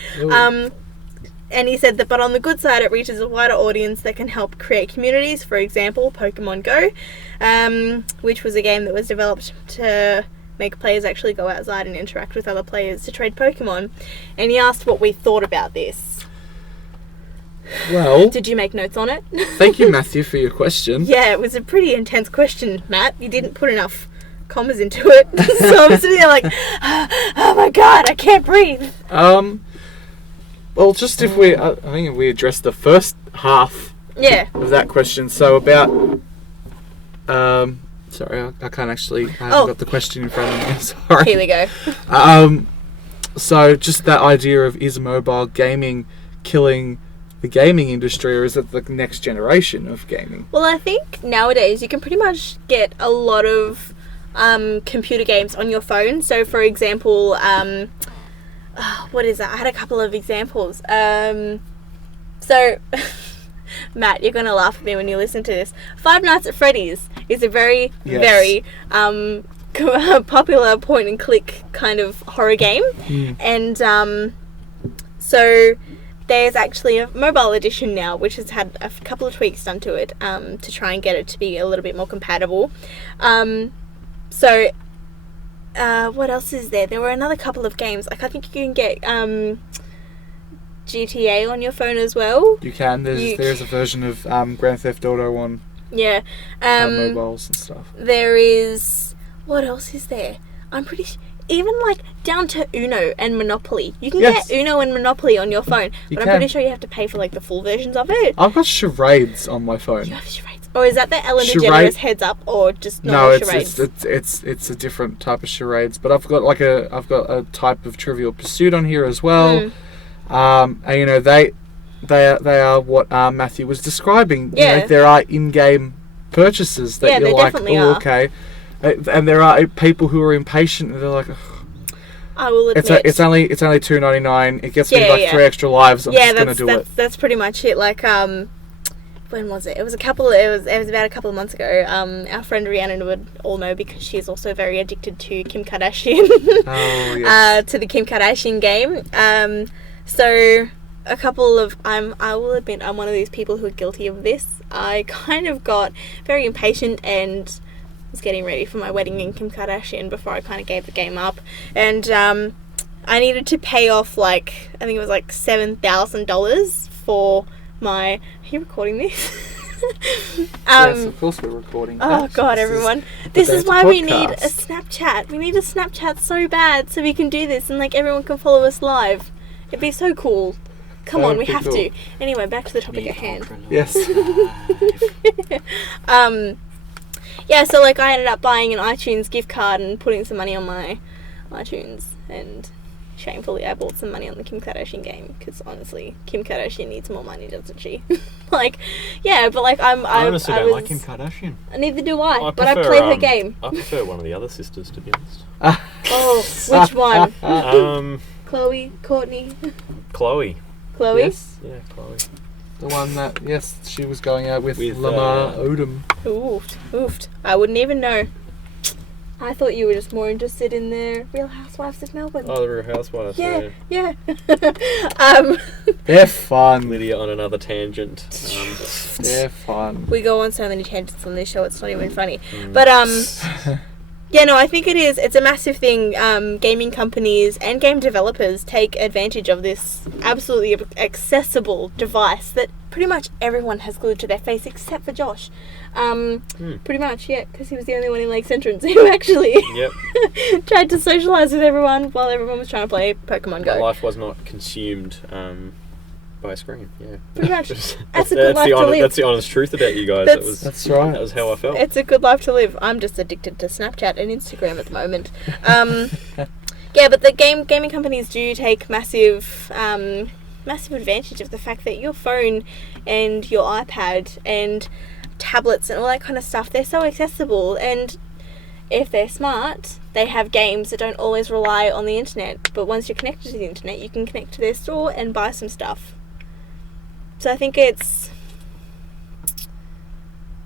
And he said that, but on the good side, it reaches a wider audience that can help create communities. For example, Pokemon Go, which was a game that was developed to make players actually go outside and interact with other players to trade Pokemon. And he asked what we thought about this. Well, Did you make notes on it? thank you, Matthew, for your question. Yeah, it was a pretty intense question, Matt. You didn't put enough commas into it. So I'm sitting there like, oh my god, I can't breathe. Well, just if we, I think if we address the first half Yeah. of that question. So about, sorry, I can't actually, I haven't got the question in front of me. Sorry. Here we go. So just that idea of, is mobile gaming killing the gaming industry, or is it the next generation of gaming? Well, I think nowadays you can pretty much get a lot of computer games on your phone. So, for example, what is that? I had a couple of examples. So, Matt, you're going to laugh at me when you listen to this. Five Nights at Freddy's is a very, very popular point-and-click kind of horror game. And so there's actually a mobile edition now, which has had a couple of tweaks done to it to try and get it to be a little bit more compatible. So, what else is there? There were another couple of games. Like, I think you can get GTA on your phone as well. You can. There's a version of Grand Theft Auto on mobiles and stuff. There is... What else is there? I'm pretty sure... Even, like, down to Uno and Monopoly. You can get Uno and Monopoly on your phone. But I'm pretty sure you have to pay for, like, the full versions of it. I've got charades on my phone. You have charades. Or is that the Ellen DeGeneres Heads Up, or just normal charades? No, it's a different type of charades. But I've got a type of Trivial Pursuit on here as well. And you know they are what Matthew was describing. Yeah. You know, there are in-game purchases that you're like, oh, okay. And there are people who are impatient and they're like, ugh. I will admit. It's only $2.99. It gets me like 3 extra lives. I'm just gonna do it. That's pretty much it. Like when was it? It was about a couple of months ago. Our friend Rhiannon would all know because she's also very addicted to Kim Kardashian. Oh yes. To the Kim Kardashian game. So a couple of I will admit I'm one of these people who are guilty of this. I kind of got very impatient and was getting ready for my wedding in Kim Kardashian before I kind of gave the game up, and I needed to pay off I think it was like $7,000 for my... Are you recording this? Yes, of course we're recording. Oh god, everyone! This is why we need a Snapchat. We need a Snapchat so bad so we can do this and everyone can follow us live. It'd be so cool. Come on, we have to. Anyway, back to the topic at hand. Yes. Yeah, so I ended up buying an iTunes gift card and putting some money on my iTunes, and shamefully I bought some money on the Kim Kardashian game because honestly, Kim Kardashian needs more money, doesn't she? Yeah, but I honestly don't like Kim Kardashian. Neither do I but I played her game. I prefer one of the other sisters, to be honest. Oh, which one? Chloe, Courtney, Chloe. Yes. Yeah, Chloe. The one that, yes, she was going out with Lamar Odom. Oofed. I wouldn't even know. I thought you were just more interested in the Real Housewives of Melbourne. Oh, the Real Housewives. Yeah. They're fun. Lydia on another tangent. They're fun. We go on so many tangents on this show, it's not even funny. But, Yeah, no, I think it is. It's a massive thing. Gaming companies and game developers take advantage of this absolutely accessible device that pretty much everyone has glued to their face except for Josh. Pretty much, yeah, because he was the only one in Lakes Entrance who actually tried to socialise with everyone while everyone was trying to play Pokemon Go. My life was not consumed by a screen. Yeah, pretty much. That's a good life to live. That's the honest truth about you guys. That's right. That was how I felt. It's a good life to live. I'm just addicted to Snapchat and Instagram at the moment. Yeah, but the gaming companies do take massive advantage of the fact that your phone and your iPad and tablets and all that kind of stuff, they're so accessible, and if they're smart, they have games that don't always rely on the internet, but once you're connected to the internet, you can connect to their store and buy some stuff. So I think it's,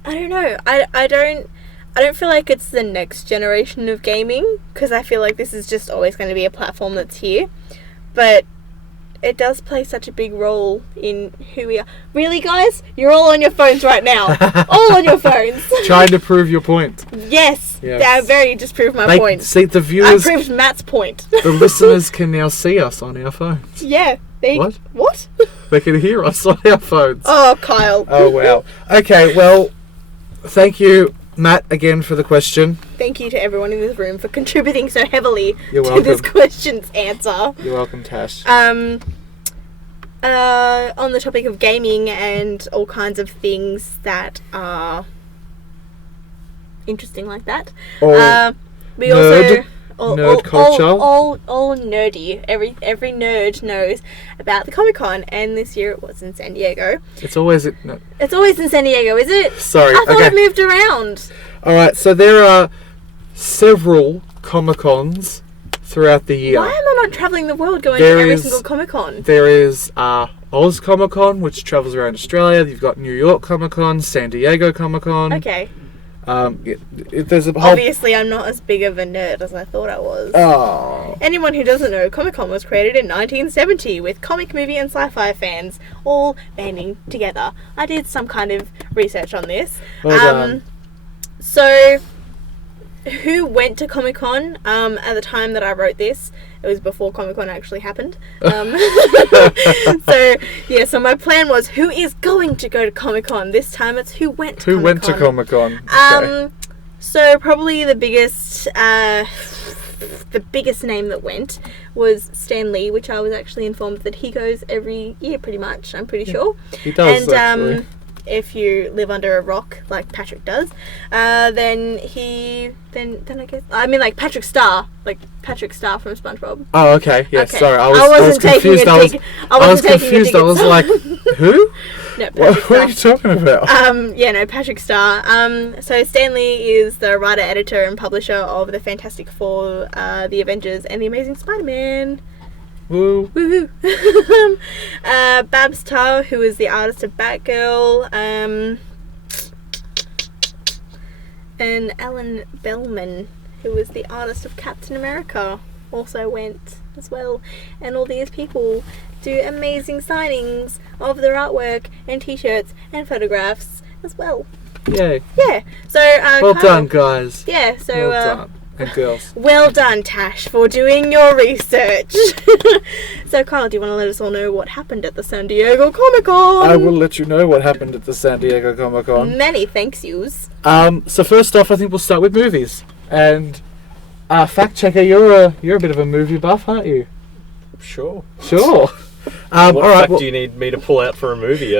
I don't know, I don't feel like it's the next generation of gaming, because I feel like this is just always going to be a platform that's here, but it does play such a big role in who we are. Really, guys? You're all on your phones right now. All on your phones. Trying to prove your point. Yes. I very just proved my point. See, the viewers... I proved Matt's point. The listeners can now see us on our phones. Yeah. What? They can hear us on our phones. Oh, Kyle. Oh, wow. Okay, well, thank you, Matt, again for the question. Thank you to everyone in this room for contributing so heavily You're to welcome. this question's answer. You're welcome, Tash. On the topic of gaming and all kinds of things that are interesting like that. Nerd culture. All nerdy. Every nerd knows about the Comic-Con, and this year it was in San Diego. It's always in San Diego, is it? Sorry. I thought it moved around. Alright, so there are several Comic-Cons throughout the year. Why am I not travelling the world going to every single Comic-Con? There is Oz Comic-Con, which travels around Australia. You've got New York Comic-Con, San Diego Comic-Con. Okay. There's a whole... Obviously, I'm not as big of a nerd as I thought I was. Oh. Anyone who doesn't know, Comic-Con was created in 1970 with comic, movie and sci-fi fans all banding together. I did some kind of research on this. Well done. So, who went to Comic-Con at the time that I wrote this? It was before Comic-Con actually happened. So my plan was, who is going to go to Comic-Con? This time it's who went to Comic-Con. Who went to Comic-Con? Okay. So probably the biggest name that went was Stan Lee, which I was actually informed that he goes every year pretty much, I'm pretty sure. He does, and, actually. If you live under a rock like Patrick does, then I guess like Patrick Star from SpongeBob. Oh, okay. Yes, Okay. sorry. I wasn't was confused. taking a dig. I was confused. I was like, who? No, What are you talking about? Patrick Star. So Stan Lee is the writer, editor, and publisher of the Fantastic Four, the Avengers, and the Amazing Spider-Man. Woo. Woohoo! Babs Tarr, who is the artist of Batgirl, and Alan Bellman, who was the artist of Captain America, also went as well. And all these people do amazing signings of their artwork and t-shirts and photographs as well. Yay. Yeah. So Well Kyle, done, guys. Yeah. So Well done. And girls. well done, Tash, for doing your research. So, Kyle, do you want to let us all know what happened at the San Diego Comic-Con? I will let you know what happened at the San Diego Comic-Con. Many thanks yous. So first off, I think we'll start with movies. And Factchecker, you're a bit of a movie buff, aren't you? Sure. Sure. What fact do you need me to pull out for a movie?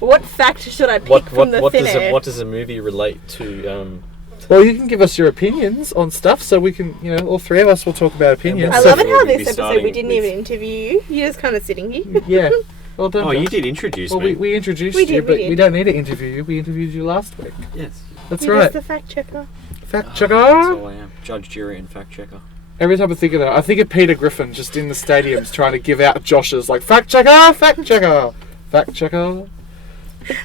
What fact should I pick from the thin air? What does a movie relate to? Well, you can give us your opinions on stuff, so we can, all three of us will talk about opinions. I So love it how we'll be this episode starting we didn't with- even interview you. You're just kind of sitting here. Yeah. Well done. Oh, you guys. did introduce Well, me. we introduced We you, did, but we did. we don't need to interview you. We interviewed you last week. Yes. That's You're right. just the fact checker. Fact That's checker. all I am. Judge, jury, and fact checker. Every time I think of that, I think of Peter Griffin just in the stadiums trying to give out Josh's like fact checker, fact checker, fact checker.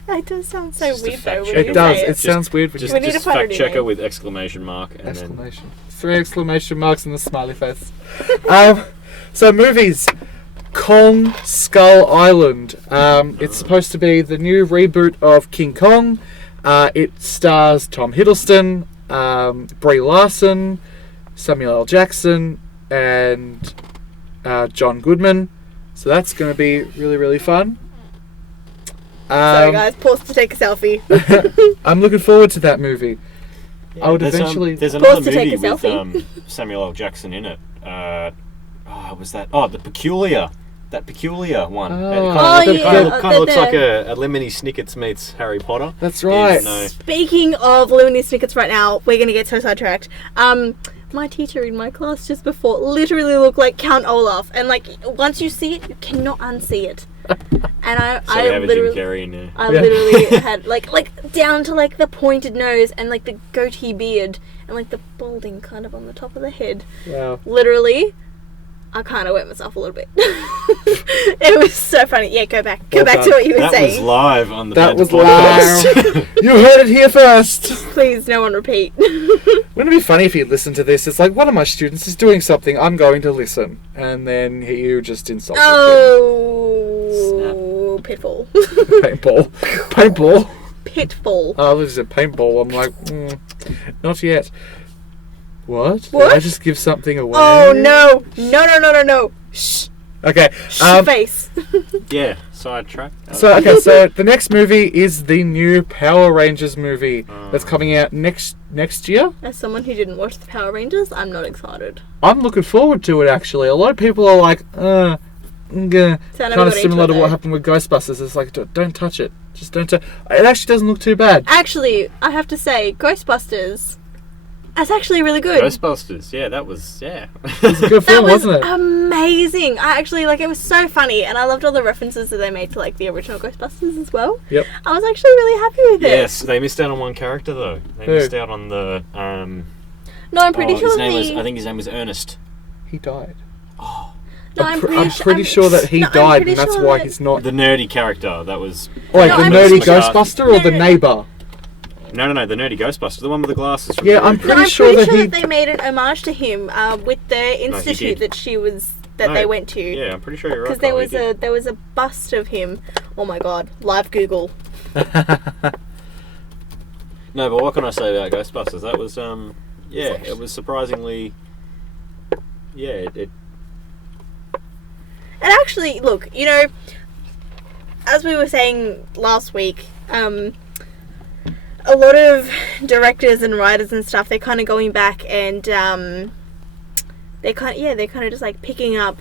It does sound so Just a weird fact though when checker. you It does. say It sounds weird when Just, you We need just to find a fact new checker name. with exclamation mark and exclamation. 3 exclamation marks and the smiley face. So movies. Kong Skull Island. It's supposed to be the new reboot of King Kong. It stars Tom Hiddleston, Brie Larson, Samuel L. Jackson, and John Goodman. So that's going to be really, really fun. Sorry guys, pause to take a selfie. I'm looking forward to that movie. Yeah, I would there's, eventually... There's another Pause to take movie a with selfie. Samuel L. Jackson in it. Was that? Oh, The Peculiar. That Peculiar one. Oh. It kind of the- looks like a Lemony Snicket's meets Harry Potter. That's right. Even though- Speaking of Lemony Snickets right now, we're going to get so sidetracked. My teacher in my class just before literally looked like Count Olaf. And, like, once you see it, you cannot unsee it. And So I you have a Jim literally... Carrey in there. I literally had, like, down to, like, the pointed nose and, like, the goatee beard and, like, the balding kind of on the top of the head. Wow. Literally, I kind of wet myself a little bit. It was so funny. Yeah, go back Well to done. what you were That saying. was live on the That Banter was podcast. live. You heard it here first. Please, no one repeat. Wouldn't it be funny if you listened to this? It's like, one of my students is doing something, I'm going to listen. And then you just insulted Oh, pitfall. him. Paintball. Paintball? Pitfall. Oh, this is a paintball. I'm like, not yet. What? What? Did I just give something away? Oh, no. No. Shh. Okay. Shh face. Yeah, sidetrack. So the next movie is the new Power Rangers movie that's coming out next year. As someone who didn't watch the Power Rangers, I'm not excited. I'm looking forward to it, actually. A lot of people are like, kind of similar to what happened with Ghostbusters. It's like, don't touch it. Just don't touch. It actually doesn't look too bad. Actually, I have to say, Ghostbusters, that's actually really good. Ghostbusters, yeah, that was, yeah. It was a good That film, was wasn't it? amazing. I actually, like, it was so funny, and I loved all the references that they made to, like, the original Ghostbusters as well. Yep. I was actually really happy with it. Yes, they missed out on one character, though. They Who? missed out on the, No, I'm pretty sure his name was, I think his name was Ernest. He died. No, I'm pretty sure that he died, and that's why he's not. The nerdy character, that was... Wait, No, the I'm nerdy pretty sure- Ghostbuster or the No. neighbour? No, the nerdy Ghostbuster, the one with the glasses. From Yeah, the I'm movie. pretty I'm sure pretty that sure he- that they made an homage to him with the institute did. that they went to. Yeah, I'm pretty sure you're right. Because there Carl, was he did. there was a bust of him. Oh my god! Live Google. No, but what can I say about Ghostbusters? That was, it was surprisingly... Yeah, it And actually, look, you know, as we were saying last week, a lot of directors and writers and stuff, they're kind of going back and they're kind of just like picking up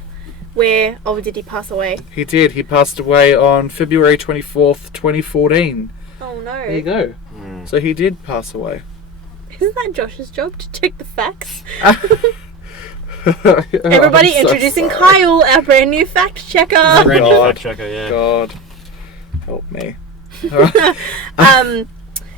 where. Oh, did he pass away? He did. He passed away on February 24th, 2014. Oh no! There you go. So he did pass away. Isn't that Josh's job to check the facts? Everybody Everybody introducing Kyle, our brand new fact checker. brand new God. fact checker, yeah. God, help me.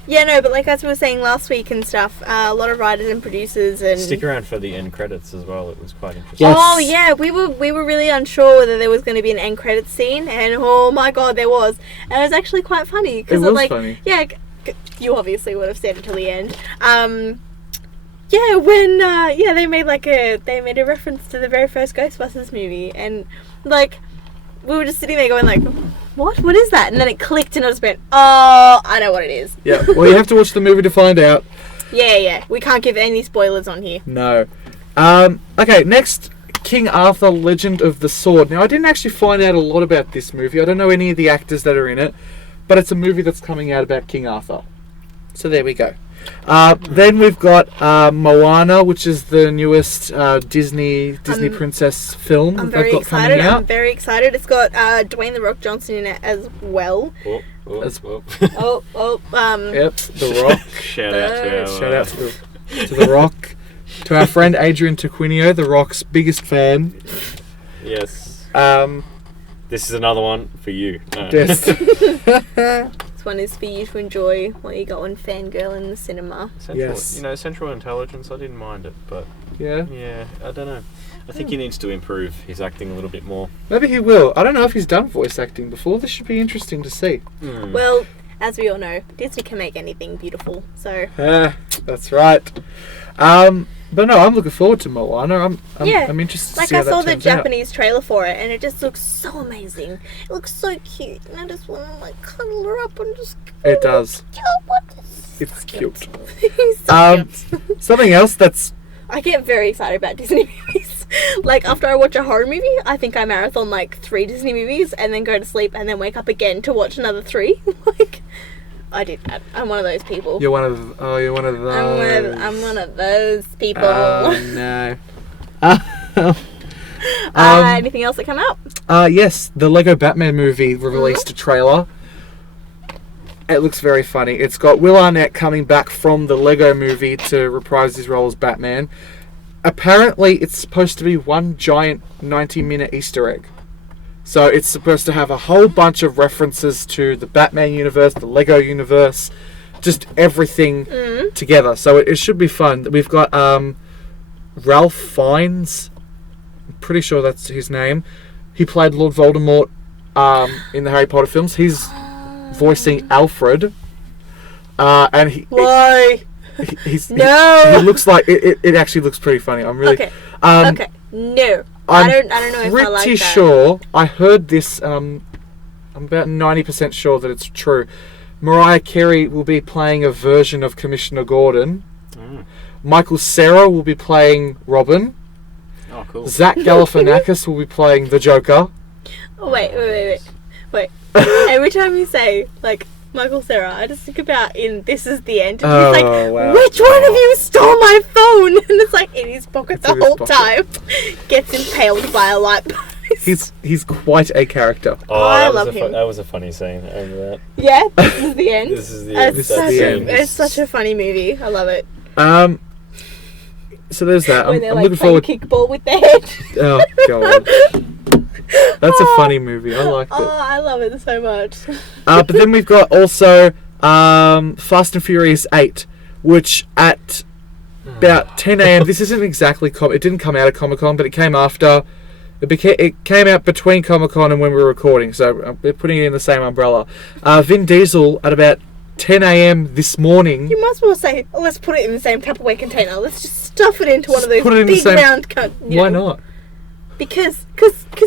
Yeah, no, but like as we were saying last week and stuff, a lot of writers and producers and. Stick around for the end credits as well. It was quite interesting. Yes. Oh yeah, we were really unsure whether there was going to be an end credits scene, and oh my god, there was, and it was actually quite funny It because was like funny. yeah, you obviously would have stayed until the end. Yeah, when they made a reference to the very first Ghostbusters movie, and like we were just sitting there going like, what is that? And then it clicked, and I just went, oh, I know what it is. Yeah. Well, you have to watch the movie to find out. Yeah, we can't give any spoilers on here. No. Okay, next, King Arthur, Legend of the Sword. Now, I didn't actually find out a lot about this movie. I don't know any of the actors that are in it, but it's a movie that's coming out about King Arthur. So there we go. Then we've got Moana, which is the newest Disney princess film I'm that they've very got excited. coming out. I'm very excited. It's got Dwayne the Rock Johnson in it as well. Yep, The Rock. Shout out to our... Shout out to The Rock. To our friend Adrian Taquinio, The Rock's biggest fan. Yes. Um, This is another one for you. yes. This one is for you to enjoy while you go and fangirl in the cinema. Yes. Central Intelligence, I didn't mind it, but Yeah. yeah, I don't know. I think he needs to improve his acting a little bit more. Maybe he will. I don't know if he's done voice acting before. This should be interesting to see. Well, as we all know, Disney can make anything beautiful. So That's right. But no, I'm looking forward to Moana. I'm interested to like see how I saw that the turns out. Japanese trailer for it, and it just looks so amazing. It looks so cute, and I just want to like cuddle her up and just. It does. Oh, what is It's cute. He's so cute. Something else that's... I get very excited about Disney movies. Like, after I watch a horror movie, I think I marathon, like, 3 Disney movies and then go to sleep and then wake up again to watch another 3. Like, I did that. I'm one of those people. You're one of those. I'm one of those people. Oh, no. Anything else that come out? Yes, the Lego Batman movie released a trailer. It looks very funny. It's got Will Arnett coming back from the Lego movie to reprise his role as Batman. Apparently, it's supposed to be one giant 90-minute Easter egg. So it's supposed to have a whole bunch of references to the Batman universe, the Lego universe, just everything together. So it should be fun. We've got Ralph Fiennes. I'm pretty sure that's his name. He played Lord Voldemort in the Harry Potter films. He's voicing Alfred. And he... Why? He's, no! He looks like... It actually looks pretty funny. I'm really... Okay. Okay. No. I don't know if I like that. Pretty sure I heard this. I'm about 90% sure that it's true. Mariah Carey will be playing a version of Commissioner Gordon. Michael Cera will be playing Robin. Oh, cool. Zach Galifianakis will be playing the Joker. Oh, wait. Every time you say, like, Michael Cera, I just think about in This Is the End. And he's like, wow. which one of you stole my phone? And it's like in his pocket It's the in his whole pocket. time. Gets impaled by a light post. He's quite a character. Oh, I that love was him. That was a funny scene. I remember that. Yeah, This Is the End. This is the end. It's, This is the end. it's such a funny movie. I love it. So there's that. When I'm they're like looking playing forward. kickball with their head. Oh god, that's a funny movie. I liked it. Oh, I love it so much. But then we've got also Fast and Furious 8, which at about 10 a.m. This isn't exactly it didn't come out of Comic-Con, but it came after. It came out between Comic-Con and when we were recording, so we're putting it in the same umbrella. Vin Diesel at about 10 a.m. this morning. You might as well say, oh, let's put it in the same Tupperware container. Let's just stuff it into one of those put it in the big same- round... Why not? Because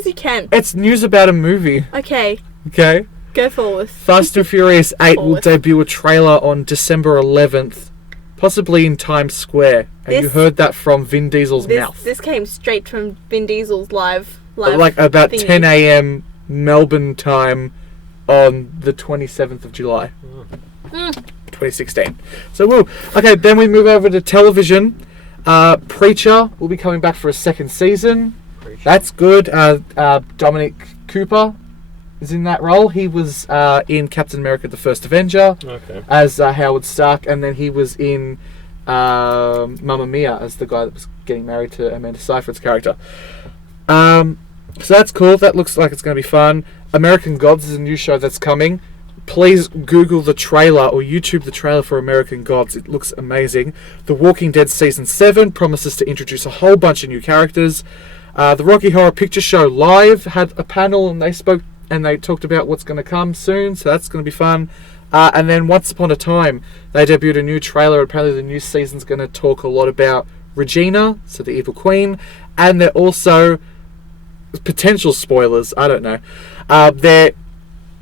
you can. It's news about a movie. Okay, Okay. go forward. Fast and Furious 8 will Forward. debut a trailer on December 11th, possibly in Times Square. And you This- heard that from Vin Diesel's mouth. This came straight from Vin Diesel's live Like about thingy. 10 a.m. Melbourne time on the 27th of July, 2016. So, woo. Okay, then we move over to television. Preacher will be coming back for a second season. That's good. Dominic Cooper is in that role. He was in Captain America: The First Avenger Okay. as Howard Stark, and then he was in Mamma Mia as the guy that was getting married to Amanda Seyfried's character. So that's cool. That looks like it's going to be fun. American Gods is a new show that's coming. Please Google the trailer or YouTube the trailer for American Gods. It looks amazing. The Walking Dead Season 7 promises to introduce a whole bunch of new characters. The Rocky Horror Picture Show Live had a panel and they talked about what's going to come soon, so that's going to be fun. And then Once Upon a Time, they debuted a new trailer. Apparently the new season's going to talk a lot about Regina, so the evil queen, and they're also potential spoilers, I don't know. They're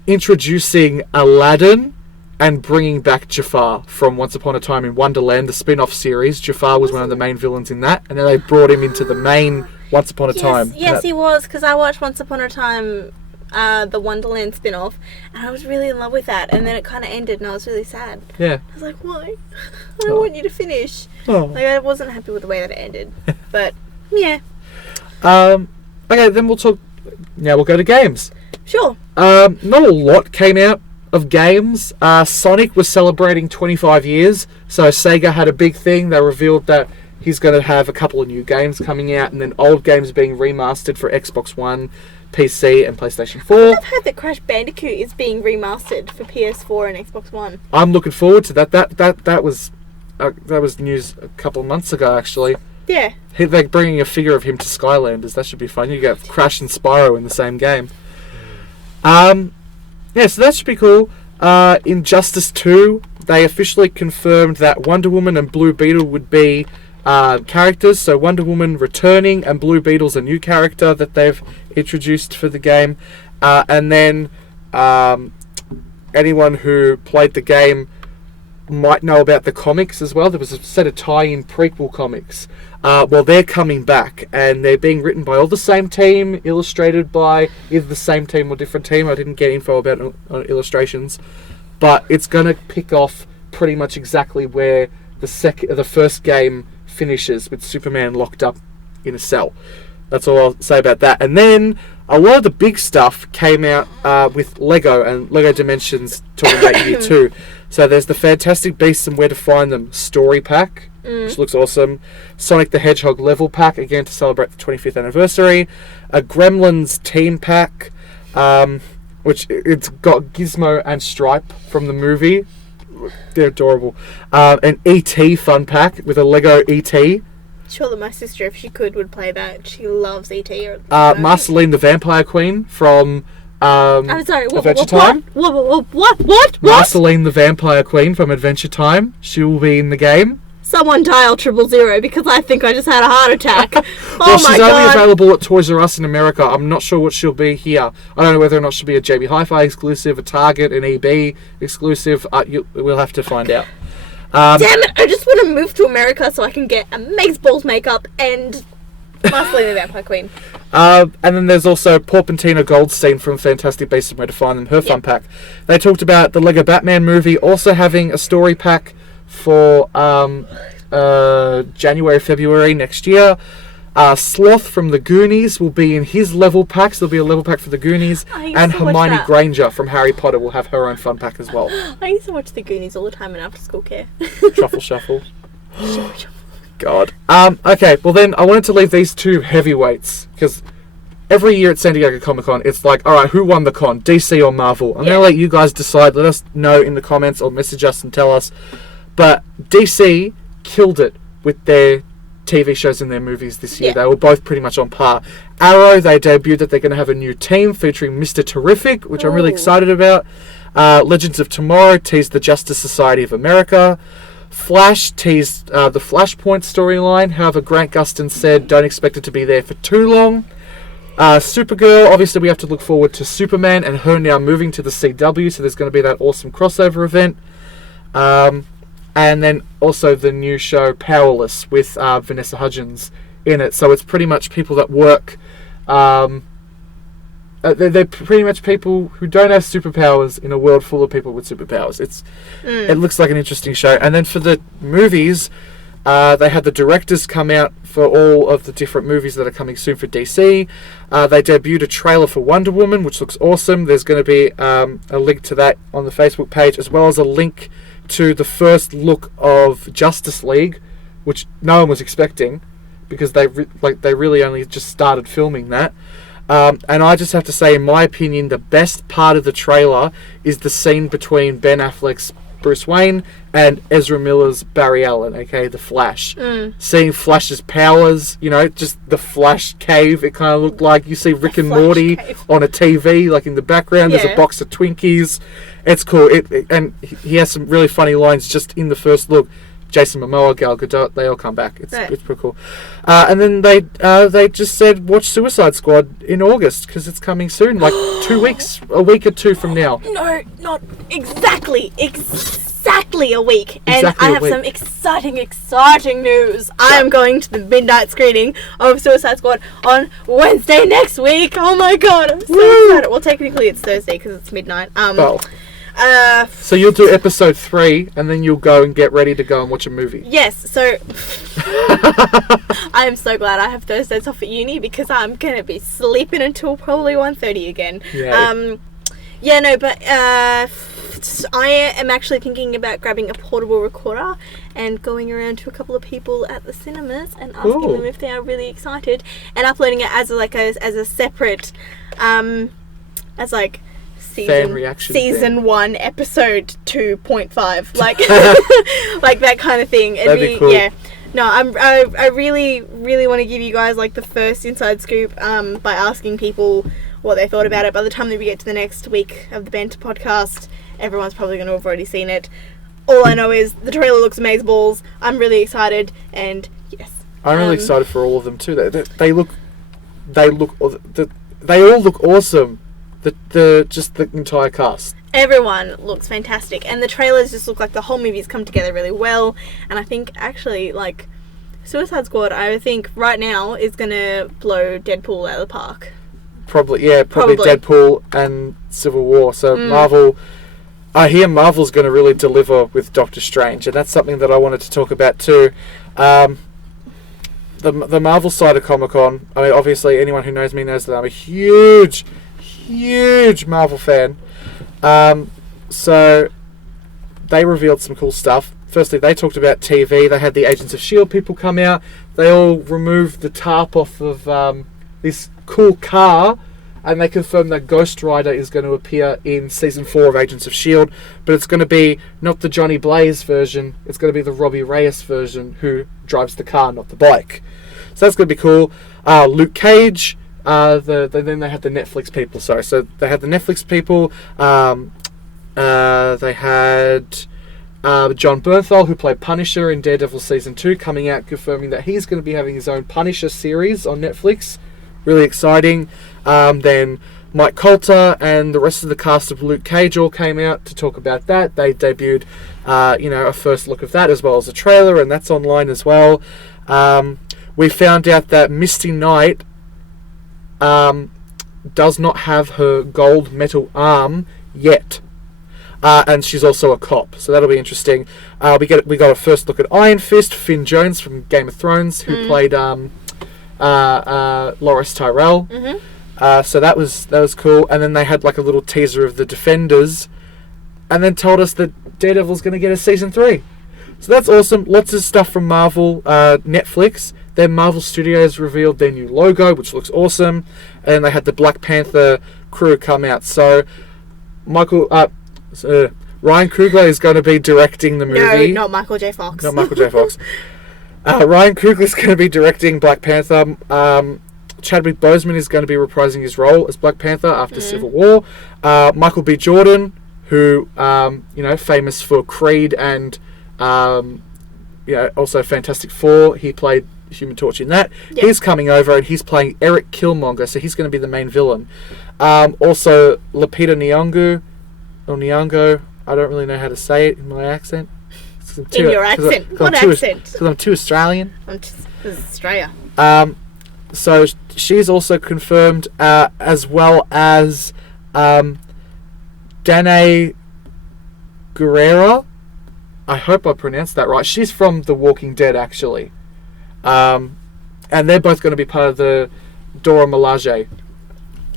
introducing Aladdin and bringing back Jafar from Once Upon a Time in Wonderland, the spin-off series. Jafar was one of the main villains in that, and then they brought him into the main Once Upon a Time. Yes, he was, because I watched Once Upon a Time, the Wonderland spin-off, and I was really in love with that, and then it kind of ended, and I was really sad. Yeah. I was like, why? I don't want you to finish. Oh. Like, I wasn't happy with the way that it ended. But, yeah. Okay, then we'll talk. Now we'll go to games. Sure. Not a lot came out of games. Sonic was celebrating 25 years, so Sega had a big thing. They revealed that he's going to have a couple of new games coming out, and then old games being remastered for Xbox One, PC, and PlayStation 4. I've heard that Crash Bandicoot is being remastered for PS4 and Xbox One. I'm looking forward to that. That was news a couple of months ago, actually. Yeah. They're bringing a figure of him to Skylanders. That should be fun. You get Crash and Spyro in the same game. Yeah, so that should be cool. Injustice 2, they officially confirmed that Wonder Woman and Blue Beetle would be characters. So Wonder Woman returning and Blue Beetle's a new character that they've introduced for the game. And then anyone who played the game might know about the comics as well. There was a set of tie-in prequel comics. Well, they're coming back, and they're being written by all the same team, illustrated by either the same team or different team. I didn't get info about illustrations, but it's going to pick off pretty much exactly where the first game finishes, with Superman locked up in a cell. That's all I'll say about that. And then a lot of the big stuff came out with Lego and Lego Dimensions talking about Year 2. So there's the Fantastic Beasts and Where to Find Them story pack, which looks awesome. Sonic the Hedgehog level pack, again to celebrate the 25th anniversary. A Gremlins team pack, which it's got Gizmo and Stripe from the movie. They're adorable. An E.T. fun pack with a Lego E.T. Sure that my sister, if she could, would play that. She loves E.T. Marceline the Vampire Queen from I'm sorry, Adventure Time. What? Marceline the Vampire Queen from Adventure Time. She will be in the game. Someone dial 000 because I think I just had a heart attack. Well, she's only available at Toys R Us in America. I'm not sure what she'll be here. I don't know whether or not she'll be a JB Hi-Fi exclusive, a Target, an EB exclusive. We'll have to find out. Damn it! I just want to move to America so I can get Amazeballs makeup and Marceline the Vampire Queen. And then there's also Porpentina Goldstein from Fantastic Beasts and Where to Find Them, her fun pack. They talked about the Lego Batman movie also having a story pack for January, February next year. Sloth from the Goonies will be in his level packs. There'll be a level pack for the Goonies. And Hermione Granger from Harry Potter will have her own fun pack as well. I used to watch the Goonies all the time in after school care. Truffle Shuffle. God. Okay, well then I wanted to leave these two heavyweights, because every year at San Diego Comic-Con it's like, alright, who won the con? DC or Marvel? I'm going to let you guys decide. Let us know in the comments or message us and tell us. But DC killed it with their TV shows and their movies this year. They were both pretty much on par. Arrow, they debuted that they're going to have a new team featuring Mr. Terrific, which I'm really excited about. Legends of Tomorrow teased the Justice Society of America. Flash teased the Flashpoint storyline. However, Grant Gustin said don't expect it to be there for too long. Supergirl, obviously we have to look forward to Superman and her now moving to the CW, so there's going to be that awesome crossover event. And then also the new show Powerless with Vanessa Hudgens in it. So it's pretty much people that work... they're pretty much people who don't have superpowers in a world full of people with superpowers. It looks like an interesting show. And then for the movies, they had the directors come out for all of the different movies that are coming soon for DC. They debuted a trailer for Wonder Woman, which looks awesome. There's going to be a link to that on the Facebook page, as well as a link to the first look of Justice League, which no one was expecting, because they really only just started filming that. And I just have to say, in my opinion, the best part of the trailer is the scene between Ben Affleck's Bruce Wayne and Ezra Miller's Barry Allen, aka the Flash. Seeing Flash's powers, just the Flash cave, it kind of looked like you see Rick and Morty on a TV, like in the background. There's a box of Twinkies. It's cool. And he has some really funny lines just in the first look. Jason Momoa, Gal Gadot, they all come back. It's pretty cool. And then they just said watch Suicide Squad in August, because it's coming soon, like 2 weeks, a week or two from now. No, not exactly a week. And I have some exciting news. I am going to the midnight screening of Suicide Squad on Wednesday next week. Oh my god, I'm so excited. Well, technically it's Thursday because it's midnight. So you'll do episode 3 and then you'll go and get ready to go and watch a movie. Yes, so I am so glad I have Thursdays off at uni, because I'm going to be sleeping until probably 1:30 again. I am actually thinking about grabbing a portable recorder and going around to a couple of people at the cinemas and asking them if they are really excited, and uploading it as a separate season 1 episode 2.5, like like that kind of thing. That'd be cool. Yeah. No, I really want to give you guys like the first inside scoop by asking people what they thought about it. By the time that we get to the next week of the Banter podcast, everyone's probably going to have already seen it. All I know is the trailer looks amazeballs. I'm really excited, and yes, I'm really excited for all of them too. They all look awesome. The entire cast. Everyone looks fantastic, and the trailers just look like the whole movie's come together really well. And I think actually, like, Suicide Squad, I think right now is gonna blow Deadpool out of the park. Probably Deadpool and Civil War. So Marvel, I hear Marvel's going to really deliver with Doctor Strange, and that's something that I wanted to talk about too. The Marvel side of Comic-Con, I mean, obviously anyone who knows me knows that I'm a huge Marvel fan. So they revealed some cool stuff. Firstly, they talked about TV. They had the Agents of S.H.I.E.L.D. people come out. They all removed the tarp off of this cool car, and they confirmed that Ghost Rider is going to appear in Season 4 of Agents of S.H.I.E.L.D., but it's going to be not the Johnny Blaze version, it's going to be the Robbie Reyes version who drives the car, not the bike. So that's going to be cool. Luke Cage, then they had the Netflix people, so they had the Netflix people, they had John Bernthal, who played Punisher in Daredevil Season 2, coming out confirming that he's going to be having his own Punisher series on Netflix. Really exciting. Then Mike Coulter and the rest of the cast of Luke Cage all came out to talk about that. They debuted, a first look of that as well as a trailer, and that's online as well. We found out that Misty Knight does not have her gold metal arm yet. And she's also a cop, so that'll be interesting. We got a first look at Iron Fist, Finn Jones from Game of Thrones, who played Loras Tyrell. So that was cool. And then they had like a little teaser of the Defenders, and then told us that Daredevil's going to get a Season 3. So that's awesome. Lots of stuff from Marvel. Netflix. Then Marvel Studios revealed their new logo, which looks awesome. And they had the Black Panther crew come out. So Ryan Coogler is going to be directing the movie. No, not Michael J. Fox. Not Michael J. Fox. Ryan Coogler is going to be directing Black Panther. Chadwick Boseman is going to be reprising his role as Black Panther after Civil War. Michael B. Jordan, who famous for Creed and also Fantastic Four. He played Human Torch in that. Yep. He's coming over and he's playing Eric Killmonger, so he's going to be the main villain. Also, Lupita Nyong'o, I don't really know how to say it in my accent. In your accent? What accent? Because I'm too Australian. This is Australia. So she's also confirmed, as well as Danae Guerrera. I hope I pronounced that right. She's from The Walking Dead, actually. And they're both going to be part of the Dora Milaje,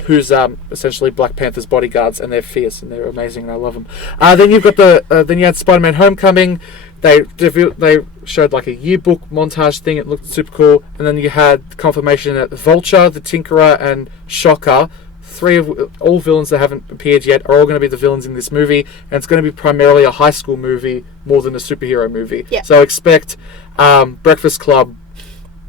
who's essentially Black Panther's bodyguards, and they're fierce and they're amazing and I love them. Then you've got then you had Spider-Man Homecoming. They showed like a yearbook montage thing. It looked super cool. And then you had confirmation that Vulture, the Tinkerer, and Shocker, all villains that haven't appeared yet, are all going to be the villains in this movie. And it's going to be primarily a high school movie more than a superhero movie. Yeah. So expect Breakfast Club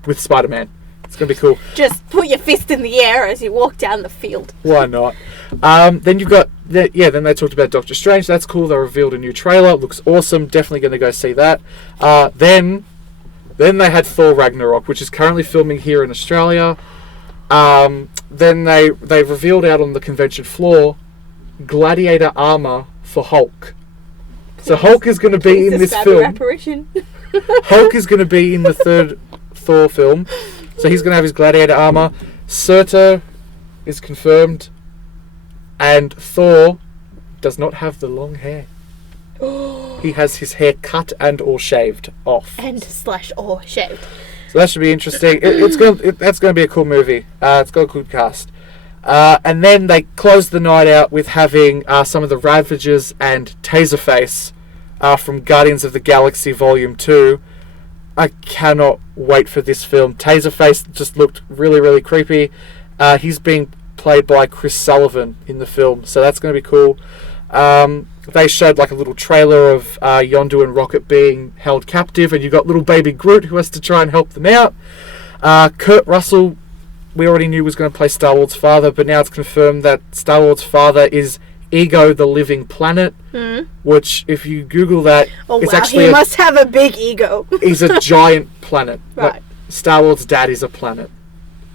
with Spider-Man. It's going to be cool. Just put your fist in the air as you walk down the field. Why not? Then you've got... then they talked about Doctor Strange. That's cool. They revealed a new trailer. It looks awesome. Definitely going to go see that. Then they had Thor Ragnarok, which is currently filming here in Australia. Then they revealed out on the convention floor gladiator armor for Hulk. So Hulk is going to be in this film. Apparition. Hulk is going to be in the third Thor film. So he's going to have his gladiator armor. Surtur is confirmed. And Thor does not have the long hair. He has his hair cut and or shaved off. /or shaved. So that should be interesting. That's going to be a cool movie. It's got a cool cast. And then they closed the night out with having some of the Ravagers and Taserface from Guardians of the Galaxy Volume 2. I cannot wait for this film. Taserface just looked really, really creepy. He's being played by Chris Sullivan in the film, so that's going to be cool. They showed like a little trailer of Yondu and Rocket being held captive, and you got little baby Groot who has to try and help them out. Kurt Russell, we already knew was going to play Star-Lord's father, but now it's confirmed that Star-Lord's father is Ego the Living Planet, which if you Google that, it's actually he must have a big ego. He's a giant planet. Right. Like, Star-Lord's dad is a planet.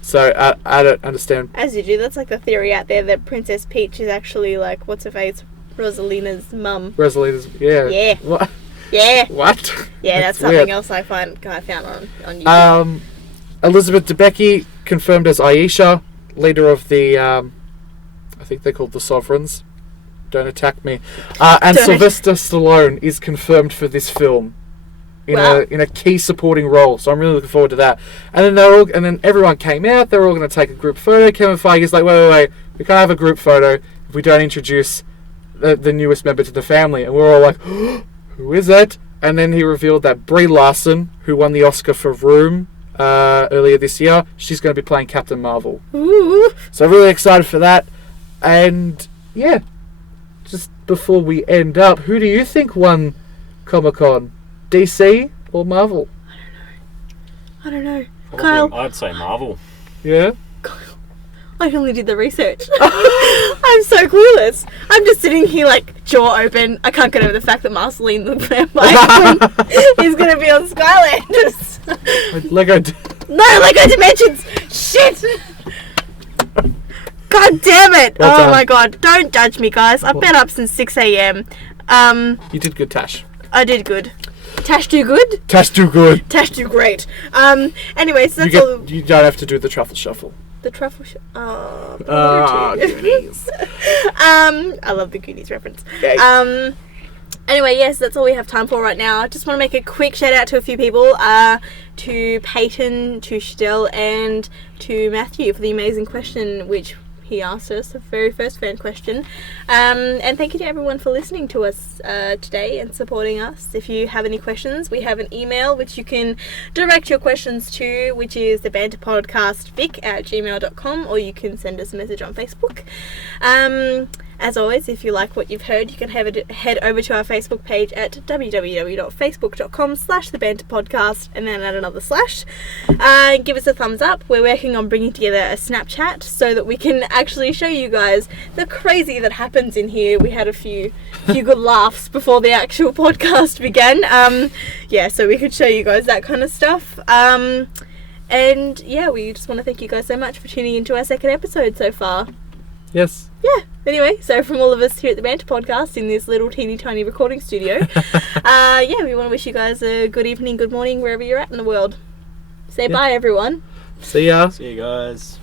So I don't understand. As you do, that's like the theory out there that Princess Peach is actually like, what's her face? Rosalina's mum. Rosalina's, yeah. Yeah. What? Yeah. What? Yeah, that's something weird. else I found on YouTube. Elizabeth Debicki confirmed as Aisha, leader of the, I think they're called the Sovereigns. Don't attack me. And Don't. Sylvester Stallone is confirmed for this film in a key supporting role. So I'm really looking forward to that. And then everyone came out. They were all going to take a group photo. Kevin Feige's like, wait, we can't have a group photo if we don't introduce the newest member to the family. And we're all like, who is it? And then he revealed that Brie Larson, who won the Oscar for Room earlier this year, she's going to be playing Captain Marvel. Ooh. So really excited for that. And yeah, just before we end up, who do you think won Comic-Con? DC or Marvel? I don't know. Probably, Kyle. I'd say Marvel. Yeah? I only did the research. I'm so clueless. I'm just sitting here like jaw open. I can't get over the fact that Marceline the Vampire is going to be on Skylanders. Lego. No, Lego Dimensions. Shit. God damn it. Well oh done. my god. Don't judge me, guys. I've been up since 6 a.m. You did good, Tash. I did good. Tash do good? Tash do good. Tash do great. Anyway, so that's all. You don't have to do the truffle shuffle. The truffle oh, Goonies. I love the Goonies reference. Okay. Anyway, yes, that's all we have time for right now. I just want to make a quick shout out to a few people, to Peyton, to Shadell, and to Matthew for the amazing question which he asked us, the very first fan question. And thank you to everyone for listening to us today and supporting us. If you have any questions, we have an email which you can direct your questions to, which is thebanterpodcastvic@gmail.com, or you can send us a message on Facebook. As always, if you like what you've heard, you can head over to our Facebook page at www.facebook.com/thebanterpodcast and then add another slash. Give us a thumbs up. We're working on bringing together a Snapchat so that we can actually show you guys the crazy that happens in here. We had a few good laughs before the actual podcast began. So we could show you guys that kind of stuff. And yeah, we just want to thank you guys so much for tuning into our second episode so far. Yes. Yeah. Anyway, so from all of us here at the Banter Podcast in this little teeny tiny recording studio, we want to wish you guys a good evening, good morning, wherever you're at in the world. Say bye, everyone. See ya. See you guys.